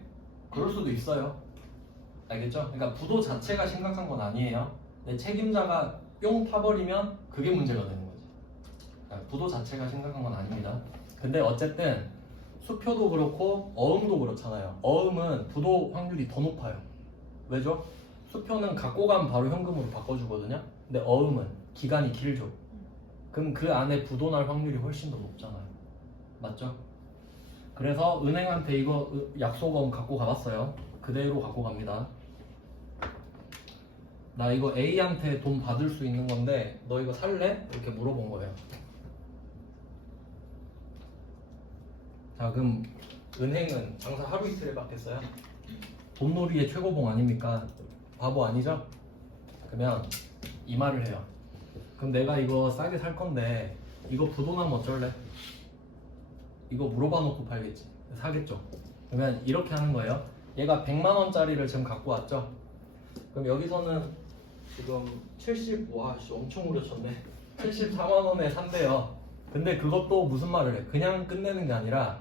그럴 수도 있어요. 알겠죠? 그러니까 부도 자체가 심각한 건 아니에요. 내 책임자가 뿅 타버리면 그게 문제가 되는 거지. 그러니까 부도 자체가 심각한 건 아닙니다. 근데 어쨌든 수표도 그렇고 어음도 그렇잖아요. 어음은 부도 확률이 더 높아요. 왜죠? 수표는 갖고 가면 바로 현금으로 바꿔주거든요. 근데 어음은 기간이 길죠. 그럼 그 안에 부도 날 확률이 훨씬 더 높잖아요. 맞죠? 그래서 은행한테 이거 약속어음 갖고 가봤어요. 그대로 갖고 갑니다. 나 이거 A한테 돈 받을 수 있는 건데 너 이거 살래? 이렇게 물어본 거예요. 자 그럼 은행은 장사 하루 이틀에 받겠어요? 돈놀이의 최고봉 아닙니까? 바보 아니죠? 그러면 이 말을 해요. 그럼 내가 이거 싸게 살 건데 이거 부도 나면 어쩔래? 이거 물어봐 놓고 팔겠지. 사겠죠. 그러면 이렇게 하는 거예요. 얘가 100만 원짜리를 지금 갖고 왔죠. 그럼 여기서는 지금 70, 엄청 오르셨네. 74만 원에 산대요. 근데 그것도 무슨 말을 해? 그냥 끝내는 게 아니라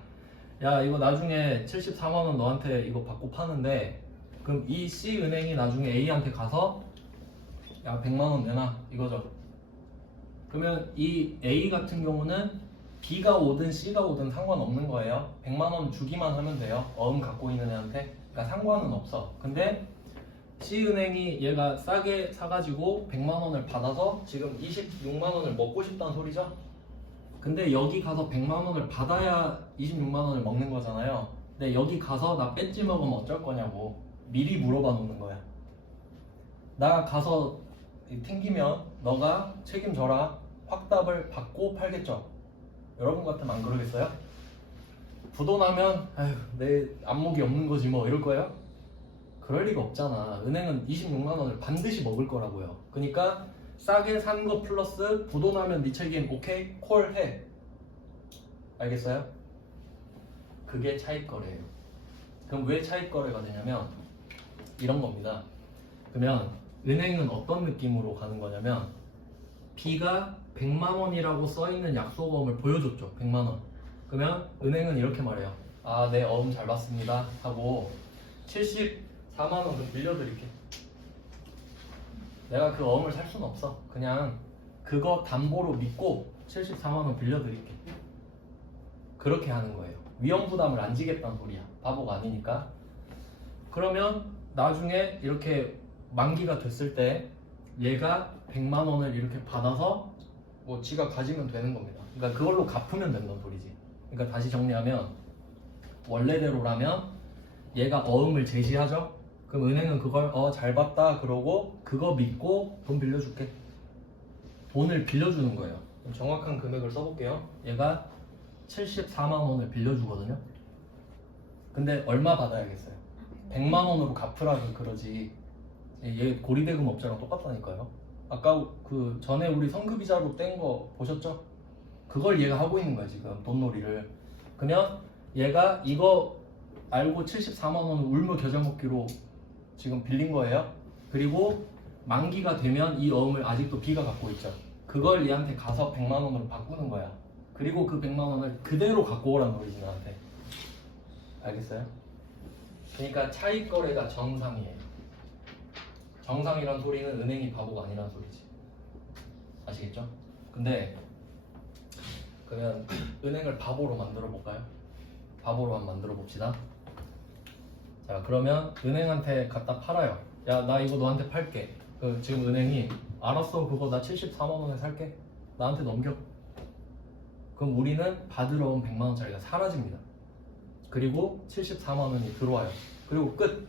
야 이거 나중에 74만 원 너한테 이거 받고 파는데 그럼 이 C은행이 나중에 A한테 가서 야 100만 원 내놔 이거죠. 그러면 이 A 같은 경우는 B가 오든 C가 오든 상관없는 거예요. 100만 원 주기만 하면 돼요. 어음 갖고 있는 애한테. 그러니까 상관은 없어. 근데 C은행이 얘가 싸게 사가지고 100만 원을 받아서 지금 26만 원을 먹고 싶다는 소리죠. 근데 여기 가서 100만 원을 받아야 26만 원을 먹는 거잖아요. 근데 여기 가서 나 뺏지 먹으면 어쩔 거냐고 미리 물어봐 놓는 거야. 나 가서 튕기면 너가 책임져라. 확답을 받고 팔겠죠. 여러분 같으면 안 그러겠어요? 부도 나면 아휴 내 안목이 없는 거지 뭐 이럴 거예요? 그럴 리가 없잖아. 은행은 26만 원을 반드시 먹을 거라고요. 그러니까 싸게 산 거 플러스 부도 나면 네 책임 오케이? 콜 해. 알겠어요? 그게 차익거래예요. 그럼 왜 차익거래가 되냐면 이런 겁니다. 그러면 은행은 어떤 느낌으로 가는 거냐면 B가 100만 원이라고 써있는 약속어음을 보여줬죠. 100만 원. 그러면 은행은 이렇게 말해요. 아, 네, 어음 잘 봤습니다. 하고 74만 원 좀 빌려드릴게. 내가 그 어음을 살 수는 없어. 그냥 그거 담보로 믿고 74만 원 빌려드릴게. 그렇게 하는 거예요. 위험 부담을 안 지겠다는 소리야. 바보가 아니니까. 그러면 나중에 이렇게 만기가 됐을 때 얘가 100만 원을 이렇게 받아서 뭐 지가 가지면 되는 겁니다. 그러니까 그걸로 갚으면 된다는 소리지. 그러니까 다시 정리하면 원래대로라면 얘가 어음을 제시하죠. 그럼 은행은 그걸 잘 봤다 그러고 그거 믿고 돈 빌려줄게. 돈을 빌려주는 거예요. 그럼 정확한 금액을 써볼게요. 얘가 74만 원을 빌려주거든요. 근데 얼마 받아야겠어요? 100만 원으로 갚으라 그러지. 얘 고리대금 업자랑 똑같다니까요. 아까 그 전에 우리 성급이자로 뗀 거 보셨죠? 그걸 얘가 하고 있는 거야 지금 돈놀이를. 그러면 얘가 이거 알고 74만 원을 울며 겨자 먹기로 지금 빌린 거예요. 그리고 만기가 되면 이 어음을 아직도 B가 갖고 있죠. 그걸 얘한테 가서 100만 원으로 바꾸는 거야. 그리고 그 100만 원을 그대로 갖고 오라는 거지 나한테. 알겠어요? 그러니까 차익 거래가 정상이에요. 정상이란 소리는 은행이 바보가 아니란 소리지. 아시겠죠? 근데 그러면 은행을 바보로 만들어 볼까요? 바보로 한번 만들어 봅시다. 자, 그러면 은행한테 갖다 팔아요. 야, 나 이거 너한테 팔게. 지금 은행이 알았어, 그거 나 74만 원에 살게. 나한테 넘겨. 그럼 우리는 받으러 온 100만 원짜리가 사라집니다. 그리고 74만 원이 들어와요. 그리고 끝.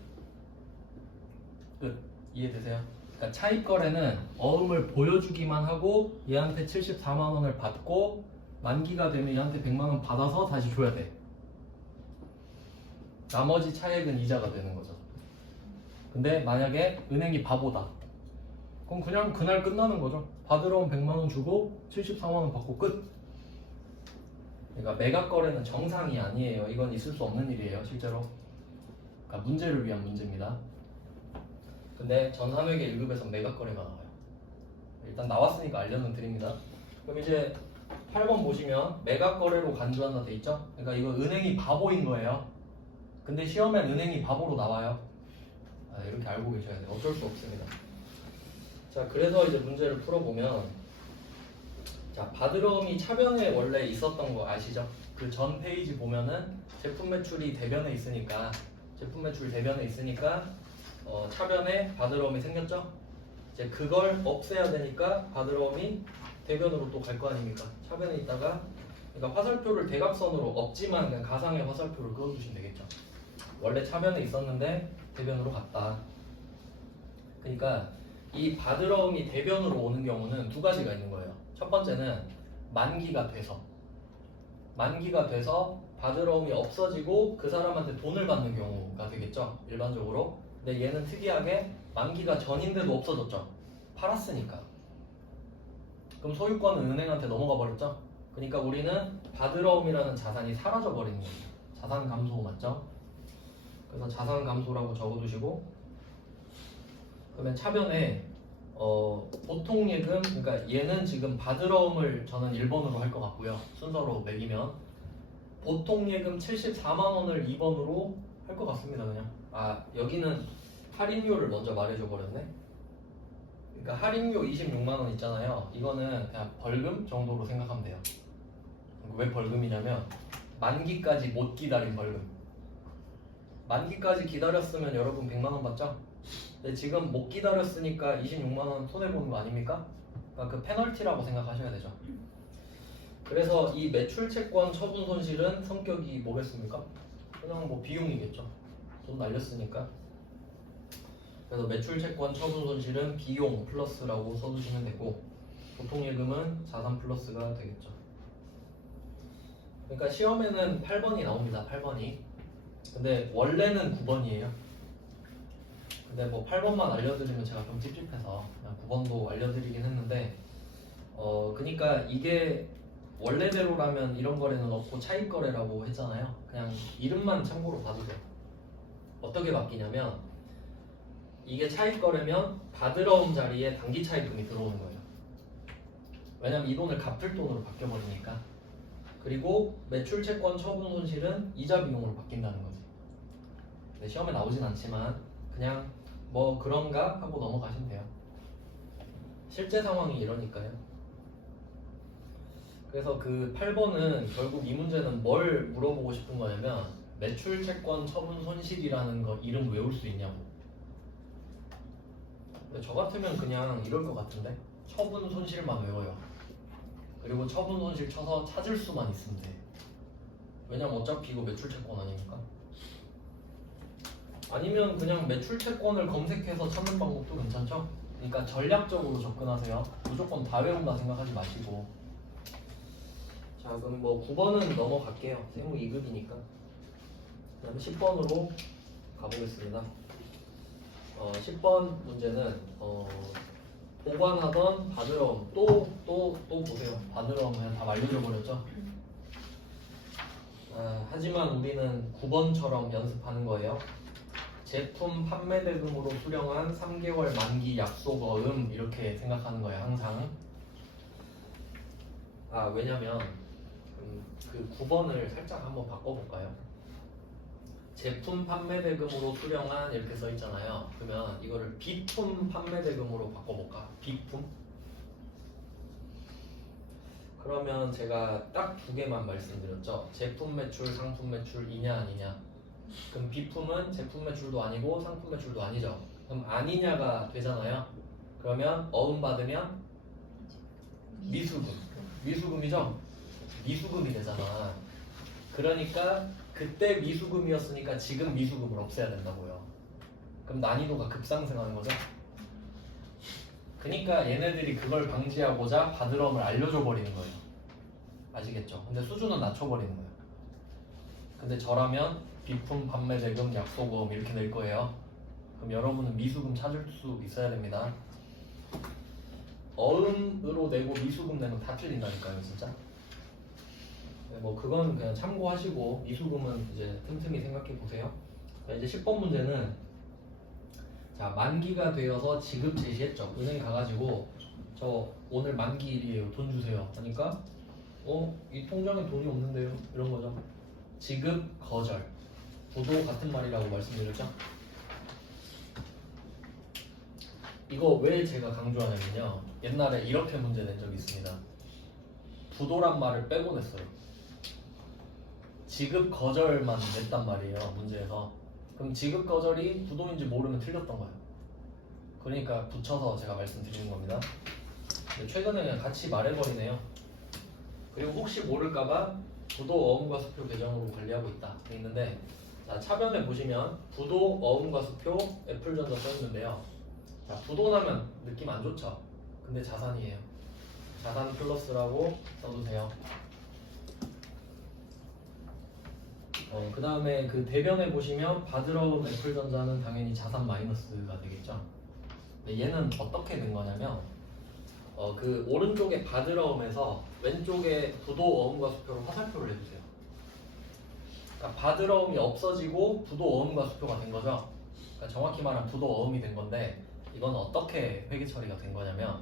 이해되세요? 그러니까 차입 거래는 어음을 보여주기만 하고 얘한테 74만 원을 받고 만기가 되면 얘한테 100만 원 받아서 다시 줘야 돼. 나머지 차액은 이자가 되는 거죠. 근데 만약에 은행이 바보다. 그럼 그냥 그날 끝나는 거죠. 받으러 온 100만 원 주고 74만 원 받고 끝. 그러니까 매각 거래는 정상이 아니에요. 이건 있을 수 없는 일이에요, 실제로. 그러니까 문제를 위한 문제입니다. 근데 전3회계 1급에서 매각 거래가 나와요. 일단 나왔으니까 알려는 드립니다. 그럼 이제 8번 보시면 매각 거래로 간주한다 돼 있죠? 그러니까 이거 은행이 바보인 거예요. 근데 시험엔 은행이 바보로 나와요. 이렇게 알고 계셔야 돼요. 어쩔 수 없습니다. 자, 그래서 이제 문제를 풀어보면, 자, 받으러움이 차변에 원래 있었던 거 아시죠? 그 전 페이지 보면은 제품 매출이 대변에 있으니까, 제품 매출 대변에 있으니까 차변에 받으러움이 생겼죠? 이제 그걸 없애야 되니까 받으러움이 대변으로 또 갈 거 아닙니까? 차변에 있다가, 그러니까 화살표를 대각선으로 없지만 그냥 가상의 화살표를 그어주시면 되겠죠. 원래 차변에 있었는데 대변으로 갔다. 그러니까 이 받으러움이 대변으로 오는 경우는 두 가지가 있는 거예요. 첫 번째는 만기가 돼서 받으러움이 없어지고 그 사람한테 돈을 받는 경우가 되겠죠, 일반적으로. 근데 얘는 특이하게 만기가 전인데도 없어졌죠. 팔았으니까. 그럼 소유권은 은행한테 넘어가 버렸죠. 그러니까 우리는 받으러움이라는 자산이 사라져 버리는 거죠. 자산 감소 맞죠? 그래서 자산 감소라고 적어두시고, 그러면 차변에 보통 예금, 그러니까 얘는 지금 받으러움을 저는 1번으로 할 것 같고요. 순서로 매기면 보통 예금 74만 원을 2번으로 할 것 같습니다. 그냥 여기는 할인료를 먼저 말해줘 버렸네. 그러니까 할인료 26만 원 있잖아요. 이거는 그냥 벌금 정도로 생각하면 돼요. 왜 벌금이냐면 만기까지 못 기다린 벌금. 만기까지 기다렸으면 여러분 100만 원 받죠? 근데 지금 못 기다렸으니까 26만 원 손해보는 거 아닙니까? 그러니까 그 페널티라고 생각하셔야 되죠. 그래서 이 매출채권 처분 손실은 성격이 뭐겠습니까? 그냥 뭐 비용이겠죠. 돈 날렸으니까. 그래서 매출채권 처분 손실은 비용 플러스라고 써주시면 되고, 보통예금은 자산 플러스가 되겠죠. 그러니까 시험에는 8번이 나옵니다. 8번이. 근데 원래는 9번이에요. 근데 뭐 8번만 알려드리면 제가 좀 찝찝해서 그냥 9번도 알려드리긴 했는데, 그러니까 이게 원래대로라면 이런 거래는 없고 차익 거래라고 했잖아요. 그냥 이름만 참고로 봐도 돼요. 어떻게 바뀌냐면, 이게 차익 거래면 받으러온 자리에 단기 차익금이 들어오는 거예요. 왜냐면 이 돈을 갚을 돈으로 바뀌어 버리니까. 그리고 매출채권 처분 손실은 이자 비용으로 바뀐다는 거지. 근데 시험에 나오진 않지만 그냥 뭐 그런가 하고 넘어가시면 돼요. 실제 상황이 이러니까요. 그래서 그 8번은 결국 이 문제는 뭘 물어보고 싶은 거냐면, 매출채권 처분 손실이라는 거 이름 외울 수 있냐고. 저 같으면 그냥 이럴 것 같은데, 처분 손실만 외워요. 그리고 처분 손실 쳐서 찾을 수만 있으면 돼. 왜냐면 어차피 이거 매출채권 아닙니까? 아니면 그냥 매출채권을 검색해서 찾는 방법도 괜찮죠? 그러니까 전략적으로 접근하세요. 무조건 다 외운다 생각하지 마시고. 자, 그럼 뭐 9번은 넘어갈게요. 세무 2급이니까. 그 다음에 10번으로 가보겠습니다. 10번 문제는 보관하던 받으러움 또 보세요. 받으러움 그냥 다 말려져 버렸죠. 하지만 우리는 9번처럼 연습하는 거예요. 제품 판매 대금으로 수령한 3개월 만기 약속어음, 이렇게 생각하는 거예요. 항상. 왜냐면 그 9번을 살짝 한번 바꿔볼까요? 제품 판매 대금으로 수령한 이렇게 써 있잖아요. 그러면 이거를 비품 판매 대금으로 바꿔볼까? 비품? 그러면 제가 딱 두 개만 말씀드렸죠. 제품 매출, 상품 매출 이냐 아니냐. 그럼 비품은 제품 매출도 아니고 상품 매출도 아니죠. 그럼 아니냐가 되잖아요. 그러면 어음 받으면 미수금. 미수금이죠? 미수금이 되잖아. 그러니까 그때 미수금이었으니까 지금 미수금을 없애야 된다고요. 그럼 난이도가 급상승하는 거죠. 그러니까 얘네들이 그걸 방지하고자 바드럼을 알려줘 버리는 거예요. 아시겠죠? 근데 수준은 낮춰버리는 거예요. 근데 저라면 비품, 판매 대금, 약소금 이렇게 낼 거예요. 그럼 여러분은 미수금 찾을 수 있어야 됩니다. 어음으로 내고 미수금 내면 다 틀린다니까요, 진짜. 뭐 그건 그냥 참고하시고 미수금은 이제 틈틈이 생각해 보세요. 이제 10번 문제는 자 만기가 되어서 지급 제시했죠. 은행 가가지고 저 오늘 만기일이에요. 돈 주세요. 하니까 이 통장에 돈이 없는데요. 이런 거죠. 지급 거절. 부도 같은 말이라고 말씀드렸죠. 이거 왜 제가 강조하냐면요. 옛날에 이렇게 문제 낸 적이 있습니다. 부도란 말을 빼고 냈어요. 지급 거절만 냈단 말이에요. 문제에서. 그럼 지급 거절이 부도인지 모르면 틀렸던 거예요. 그러니까 붙여서 제가 말씀드리는 겁니다. 근데 최근에 그냥 같이 말해버리네요. 그리고 혹시 모를까봐 부도 어음과 수표 계정으로 관리하고 있다 돼 있는데 자, 차변에 보시면 부도 어음과 수표 애플전자 써있는데요. 자, 부도 나면 느낌 안 좋죠? 근데 자산이에요. 자산 플러스라고 써두세요. 그 다음에 그 대변에 보시면 바드러움 애플전자는 당연히 자산 마이너스가 되겠죠. 근데 얘는 어떻게 된 거냐면 그 오른쪽에 바드러움에서 왼쪽에 부도 어음과 수표로 화살표를 해주세요. 그러니까 바드러움이 없어지고 부도 어음과 수표가 된 거죠. 그러니까 정확히 말하면 부도 어음이 된 건데 이건 어떻게 회계 처리가 된 거냐면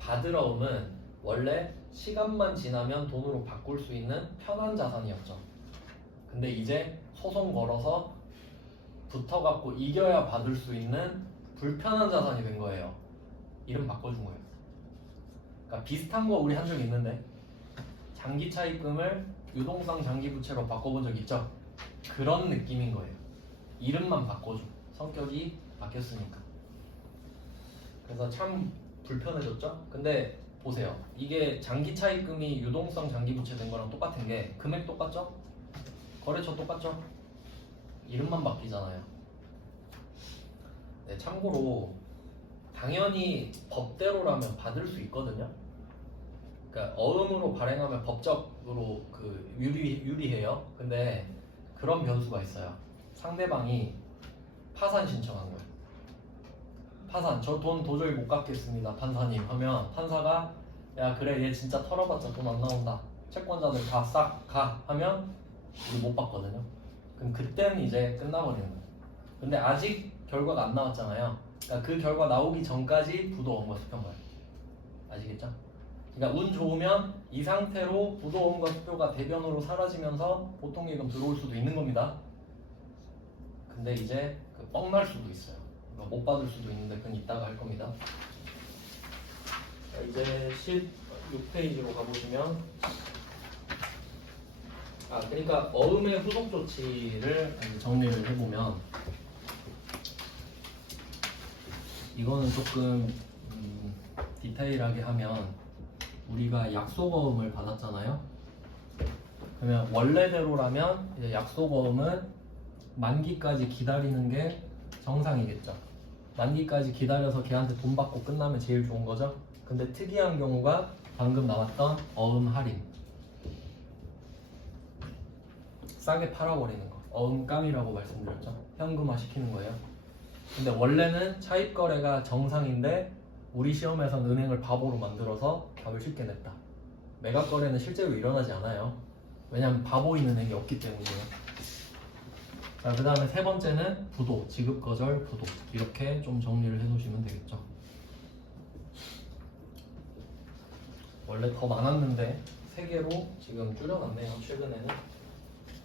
바드러움은 원래 시간만 지나면 돈으로 바꿀 수 있는 편한 자산이었죠. 근데 이제 소송 걸어서 붙어갖고 이겨야 받을 수 있는 불편한 자산이 된 거예요. 이름 바꿔준 거예요. 그러니까 비슷한 거 우리 한 적 있는데 장기 차입금을 유동성 장기 부채로 바꿔본 적 있죠? 그런 느낌인 거예요. 이름만 바꿔줘. 성격이 바뀌었으니까. 그래서 참 불편해졌죠? 근데 보세요. 이게 장기 차입금이 유동성 장기 부채 된 거랑 똑같은 게 금액 똑같죠? 거래처 똑같죠? 이름만 바뀌잖아요. 네, 참고로 당연히 법대로라면 받을 수 있거든요. 그러니까 어음으로 발행하면 법적으로 그 유리해요. 근데 그런 변수가 있어요. 상대방이 파산 신청한 거예요. 파산, 저 돈 도저히 못 갚겠습니다, 판사님 하면 판사가 야 그래 얘 진짜 털어봤자 돈 안 나온다. 채권자들 다 싹 가 하면 우리 못 받거든요. 그럼 그때는 이제 끝나버리는 거예요. 근데 아직 결과가 안 나왔잖아요. 그러니까 그 결과 나오기 전까지 부도 어음과 수표인 거예요. 아시겠죠? 그러니까 운 좋으면 이 상태로 부도 어음과 수표가 대변으로 사라지면서 보통 예금 들어올 수도 있는 겁니다. 근데 이제 뻥날 수도 있어요. 그러니까 못 받을 수도 있는데 그건 이따가 할 겁니다. 자, 이제 16페이지로 가보시면 그러니까 어음의 후속 조치를 정리를 해보면 이거는 조금 디테일하게 하면 우리가 약속어음을 받았잖아요. 그러면 원래대로라면 이제 약속어음은 만기까지 기다리는 게 정상이겠죠. 만기까지 기다려서 걔한테 돈 받고 끝나면 제일 좋은 거죠. 근데 특이한 경우가 방금 나왔던 어음 할인, 싸게 팔아버리는 거, 어음감이라고 말씀드렸죠. 현금화 시키는 거예요. 근데 원래는 차입 거래가 정상인데 우리 시험에선 은행을 바보로 만들어서 답을 쉽게 냈다. 매각 거래는 실제로 일어나지 않아요. 왜냐하면 바보인 은행이 없기 때문이에요. 자, 그 다음에 세 번째는 부도, 지급 거절, 부도. 이렇게 좀 정리를 해놓으시면 되겠죠. 원래 더 많았는데 3개로 지금 줄여놨네요. 최근에는.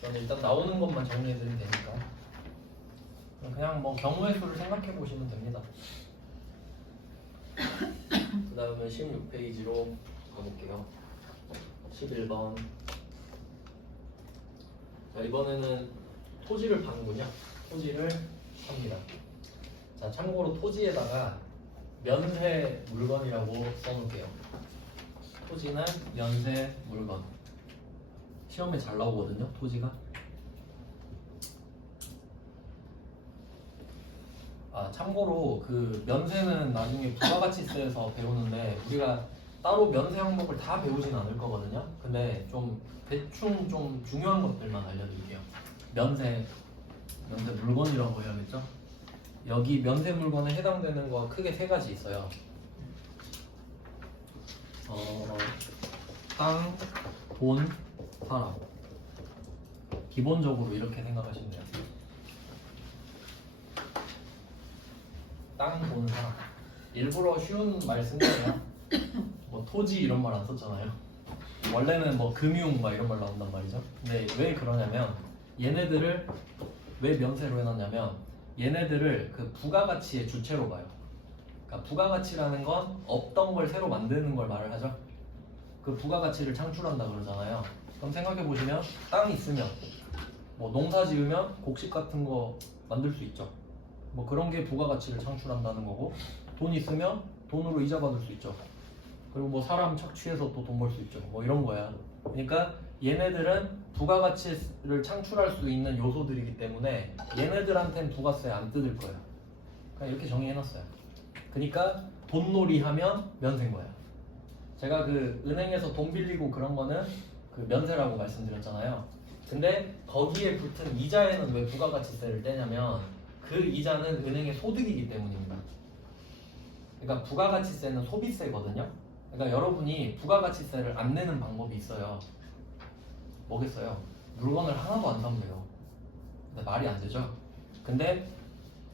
저는 일단 나오는 것만 정리해드리면 되니까. 그냥 뭐 경우의 수를 생각해 보시면 됩니다. 그 다음에 16페이지로 가볼게요. 11번. 자, 이번에는 토지를 파는군요. 토지를 팝니다. 자, 참고로 토지에다가 면세 물건이라고 써놓을게요. 토지는 면세 물건. 시험에 잘 나오거든요, 토지가. 아, 참고로 그 면세는 나중에 부가가치세에서 배우는데 우리가 따로 면세 항목을 다 배우진 않을 거거든요. 근데 좀 대충 좀 중요한 것들만 알려드릴게요. 면세 물건이라고 해야겠죠? 여기 면세 물건에 해당되는 거 크게 세 가지 있어요. 땅, 돈, 사람. 기본적으로 이렇게 생각하시면 돼요. 땅, 돈, 사람. 일부러 쉬운 말 쓴 거예요. 뭐 토지 이런 말 안 썼잖아요. 원래는 뭐 금융 막 이런 말 나온단 말이죠. 근데 왜 그러냐면 얘네들을 왜 면세로 해놨냐면 얘네들을 그 부가가치의 주체로 봐요. 그러니까 부가가치라는 건 없던 걸 새로 만드는 걸 말을 하죠. 그 부가가치를 창출한다 그러잖아요. 그럼 생각해 보시면 땅 있으면 뭐 농사 지으면 곡식 같은 거 만들 수 있죠. 뭐 그런 게 부가가치를 창출한다는 거고, 돈 있으면 돈으로 이자 받을 수 있죠. 그리고 뭐 사람 착취해서 또 돈 벌 수 있죠. 뭐 이런 거야. 그러니까 얘네들은 부가가치를 창출할 수 있는 요소들이기 때문에 얘네들한테는 부가세 안 뜯을 거예요. 그냥 이렇게 정의해놨어요. 그러니까 돈놀이 하면 면세인 거야. 제가 그 은행에서 돈 빌리고 그런 거는 그 면세라고 말씀드렸잖아요. 근데 거기에 붙은 이자에는 왜 부가가치세를 떼냐면 그 이자는 은행의 소득이기 때문입니다. 그러니까 부가가치세는 소비세거든요. 그러니까 여러분이 부가가치세를 안 내는 방법이 있어요. 뭐겠어요? 물건을 하나도 안 사면 돼요. 근데 말이 안 되죠. 근데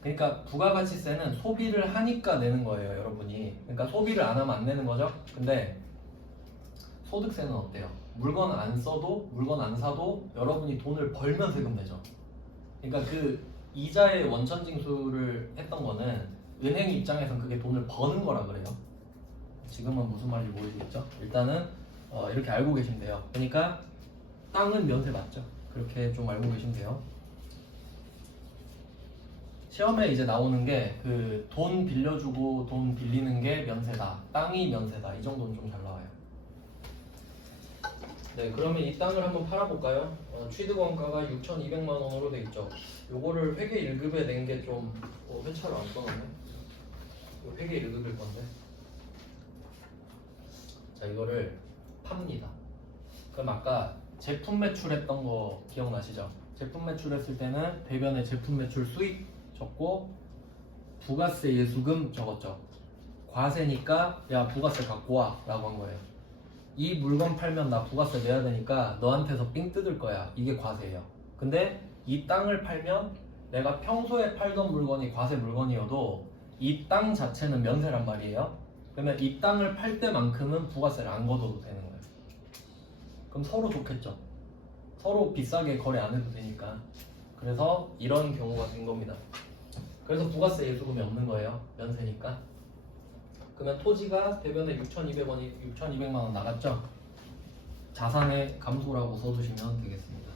그러니까 부가가치세는 소비를 하니까 내는 거예요, 여러분이. 그러니까 소비를 안 하면 안 내는 거죠. 근데 소득세는 어때요? 물건 안 써도, 물건 안 사도 여러분이 돈을 벌면 세금 내죠. 그러니까 그 이자의 원천징수를 했던 거는 은행 입장에선 그게 돈을 버는 거라 그래요. 지금은 무슨 말인지 모르겠죠? 일단은 이렇게 알고 계시면 돼요. 그러니까 땅은 면세 맞죠? 그렇게 좀 알고 계시면 돼요. 시험에 이제 나오는 게 그 돈 빌려주고 돈 빌리는 게 면세다, 땅이 면세다, 이 정도는 좀 잘 나와요. 네, 그러면 이 땅을 한번 팔아볼까요? 취득원가가 6,200만 원으로 돼 있죠. 요거를 회계 1급에 낸 게 좀 회차를 안 써놨네. 이거 회계 1급일 건데. 자, 이거를 팝니다. 그럼 아까 제품 매출했던 거 기억나시죠? 제품 매출했을 때는 대변에 제품 매출 수익 적고 부가세 예수금 적었죠. 과세니까 야 부가세 갖고 와 라고 한 거예요. 이 물건 팔면 나 부가세 내야 되니까 너한테서 삥 뜯을 거야. 이게 과세예요. 근데 이 땅을 팔면 내가 평소에 팔던 물건이 과세 물건이어도 이 땅 자체는 면세란 말이에요. 그러면 이 땅을 팔 때만큼은 부가세를 안 걷어도 되는 거예요. 그럼 서로 좋겠죠. 서로 비싸게 거래 안 해도 되니까. 그래서 이런 경우가 된 겁니다. 그래서 부가세 예수금이 없는 거예요. 면세니까. 그러면 토지가 대변에 6,200만 원 나갔죠? 자산의 감소라고 써주시면 되겠습니다.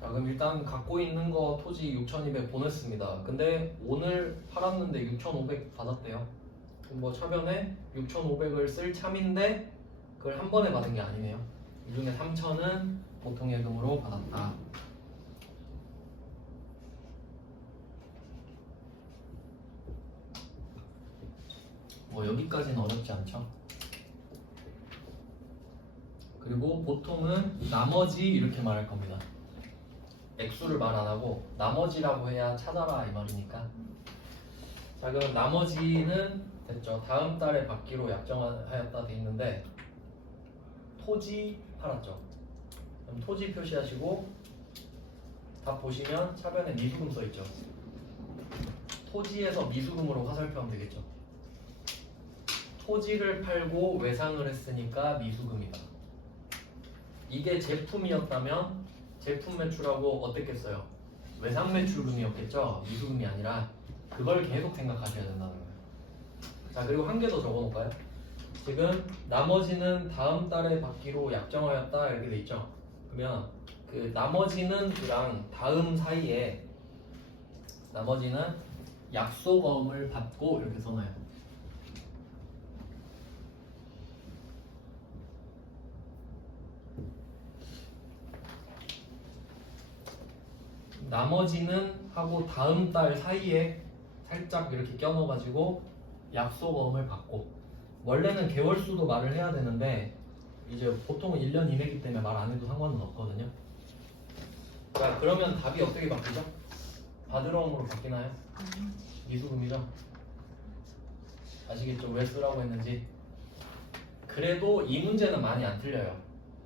자, 그럼 일단 갖고 있는 거 토지 6,200 보냈습니다. 근데 오늘 팔았는데 6,500 받았대요. 그럼 뭐 차변에 6,500을 쓸 참인데 그걸 한 번에 받은 게 아니네요. 이 중에 3,000은 보통예금으로 받았다. 뭐 여기까지는 어렵지 않죠? 그리고 보통은 나머지 이렇게 말할 겁니다. 액수를 말 안 하고 나머지라고 해야 찾아라 이 말이니까. 자, 그럼 나머지는 됐죠. 다음 달에 받기로 약정하였다 돼 있는데 토지 팔았죠. 그럼 토지 표시하시고 답 보시면 차변에 미수금 써 있죠. 토지에서 미수금으로 화살표하면 되겠죠. 토지를 팔고 외상을 했으니까 미수금이다. 이게 제품이었다면 제품 매출하고 어땠겠어요? 외상 매출금이었겠죠. 미수금이 아니라. 그걸 계속 생각하셔야 된다는 거예요. 자, 그리고 한 개 더 적어놓을까요? 지금 나머지는 다음 달에 받기로 약정하였다 이렇게 돼 있죠. 그러면 그 나머지는랑 다음 사이에 나머지는 약속어음을 받고 이렇게 써놔요. 나머지는 하고 다음 달 사이에 살짝 이렇게 껴넣어가지고 약속어음을 받고, 원래는 개월수도 말을 해야 되는데 이제 보통은 1년 이내기 때문에 말 안 해도 상관은 없거든요. 자, 그러면 답이 어떻게 바뀌죠? 받으러옴으로 바뀌나요? 미수금이죠? 아시겠죠? 왜 쓰라고 했는지. 그래도 이 문제는 많이 안 틀려요.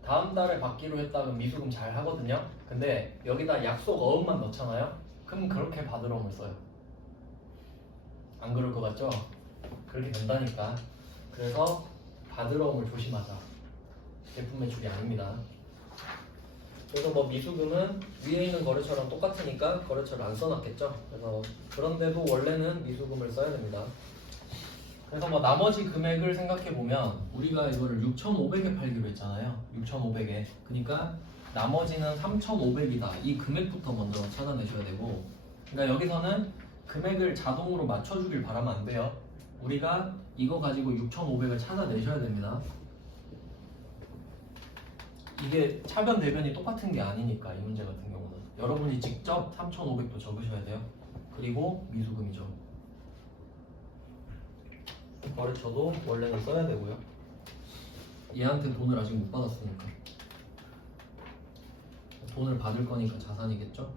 다음 달에 받기로 했다면 미수금 잘 하거든요. 근데 여기다 약속 어음만 넣잖아요. 그럼 그렇게 받으러옴을 써요. 안 그럴 것 같죠? 그렇게 된다니까. 그래서 받으러옴을 조심하자. 제품 매출이 아닙니다. 그래서 뭐 미수금은 위에 있는 거래처랑 똑같으니까 거래처를 안 써놨겠죠. 그래서 그런데도 원래는 미수금을 써야 됩니다. 그래서 뭐 나머지 금액을 생각해 보면 우리가 이거를 6,500에 팔기로 했잖아요. 6,500에. 그러니까 나머지는 3,500이다. 이 금액부터 먼저 찾아내셔야 되고, 그러니까 여기서는 금액을 자동으로 맞춰주길 바라면 안 돼요. 우리가 이거 가지고 6,500을 찾아내셔야 됩니다. 이게 차변 대변이 똑같은 게 아니니까 이 문제 같은 경우는 여러분이 직접 3,500도 적으셔야 돼요. 그리고 미수금이죠. 거래처도 원래는 써야 되고요. 얘한테 돈을 아직 못 받았으니까 돈을 받을 거니까 자산이겠죠.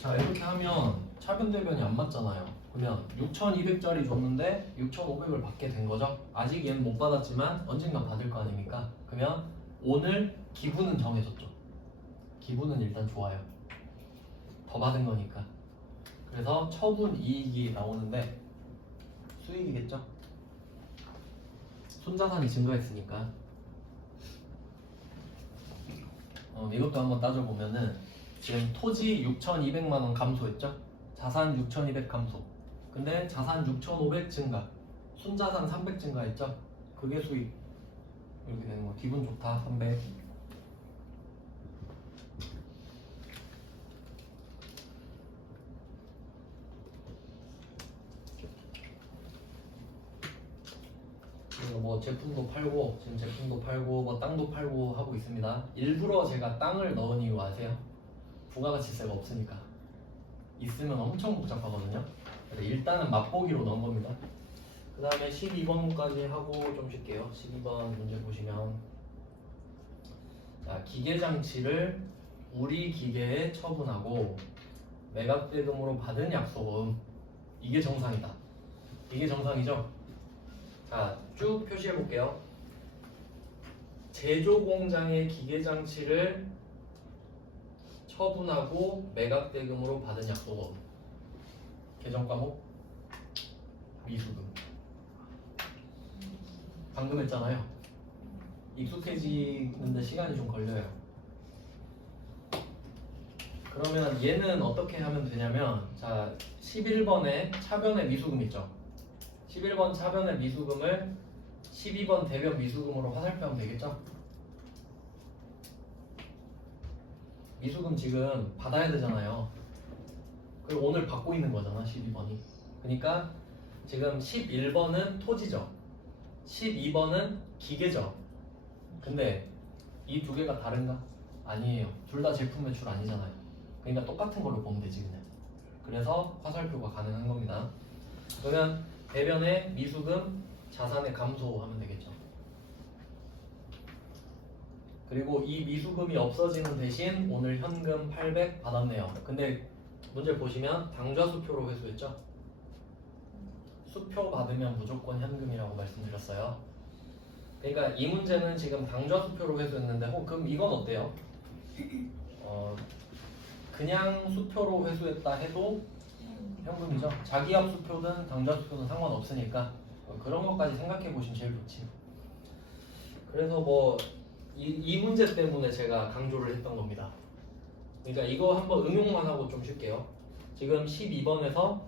자, 이렇게 하면 차변 대변이 안 맞잖아요. 그러면 6,200짜리 줬는데 6,500을 받게 된 거죠. 아직 얘는 못 받았지만 언젠간 받을 거 아닙니까? 그러면 오늘 기분은 정해졌죠. 기분은 일단 좋아요. 더 받은 거니까. 그래서 처분 이익이 나오는데 수익이겠죠. 순자산이 증가했으니까. 이것도 한번 따져보면은 지금 토지 6,200만 원 감소했죠. 자산 6,200 감소. 근데 자산 6,500 증가. 순자산 300 증가했죠. 그게 수익. 이렇게 되는 거. 기분 좋다. 300. 그래서 뭐 제품도 팔고 지금 제품도 팔고 뭐 땅도 팔고 하고 있습니다. 일부러 제가 땅을 넣은 이유 아세요? 부가가치세가 없으니까. 있으면 엄청 복잡하거든요. 그래서 일단은 맛보기로 넣은 겁니다. 그 다음에 12번까지 하고 좀 쉴게요. 12번 문제 보시면, 자, 기계장치를 우리 기계에 처분하고 매각대금으로 받은 약속은, 이게 정상이다. 이게 정상이죠? 자, 쭉 표시해 볼게요. 제조공장의 기계장치를 처분하고 매각대금으로 받은 약속은 계정과목 미수금. 방금 했잖아요. 익숙해지는데 시간이 좀 걸려요. 그러면 얘는 어떻게 하면 되냐면, 자, 11번에 차변의 미수금 있죠. 11번 차변의 미수금을 12번 대변 미수금으로 화살표하면 되겠죠. 미수금 지금 받아야 되잖아요. 그리고 오늘 받고 있는 거잖아, 12번이. 그러니까 지금 11번은 토지죠. 12번은 기계죠. 근데 이 두 개가 다른가? 아니에요. 둘 다 제품 매출 아니잖아요. 그러니까 똑같은 걸로 보면 되지 그냥. 그래서 화살표가 가능한 겁니다. 그러면 대변의 미수금 자산의 감소하면 되겠죠. 그리고 이 미수금이 없어지는 대신 오늘 현금 800 받았네요. 근데 문제 보시면 당좌 수표로 회수했죠. 수표 받으면 무조건 현금이라고 말씀드렸어요. 그러니까 이 문제는 지금 당좌 수표로 회수했는데, 그럼 이건 어때요? 그냥 수표로 회수했다 해도 현금이죠. 자기압 수표든 당좌 수표든 상관없으니까 그런 것까지 생각해 보시면 제일 좋지. 그래서 뭐 이 문제 때문에 제가 강조를 했던 겁니다. 그러니까 이거 한번 응용만 하고 좀 쉴게요. 지금 12번에서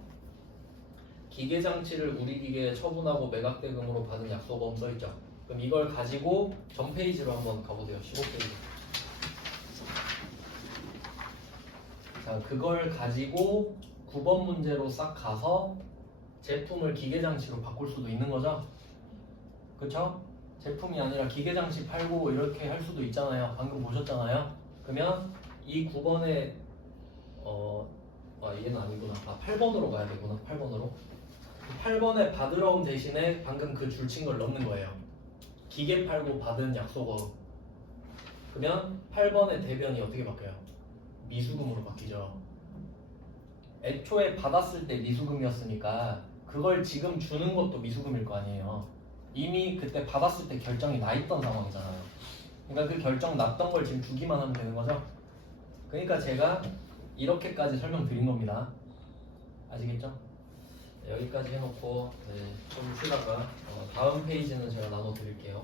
기계장치를 우리 기계에 처분하고 매각대금으로 받은 약속어음 써있죠. 그럼 이걸 가지고 전 페이지로 한번 가보세요. 15페이지. 자, 그걸 가지고 9번 문제로 싹 가서 제품을 기계장치로 바꿀 수도 있는 거죠. 그쵸? 제품이 아니라 기계장치 팔고 이렇게 할 수도 있잖아요. 방금 보셨잖아요. 그러면 이 9번에 얘는 아니구나. 8번으로 가야 되구나. 8번으로. 8번에 받으러 온 대신에 방금 그 줄친 걸 넣는 거예요. 기계 팔고 받은 약속어. 그러면 8번의 대변이 어떻게 바뀌어요? 미수금으로 바뀌죠. 애초에 받았을 때 미수금이었으니까 그걸 지금 주는 것도 미수금일 거 아니에요. 이미 그때 받았을 때 결정이 나 있던 상황이잖아요. 그러니까 그 결정 났던 걸 지금 주기만 하면 되는 거죠. 그러니까 제가 이렇게까지 설명드린 겁니다. 아시겠죠? 네, 여기까지 해놓고 좀 쉬다가 다음 페이지는 제가 나눠 드릴게요.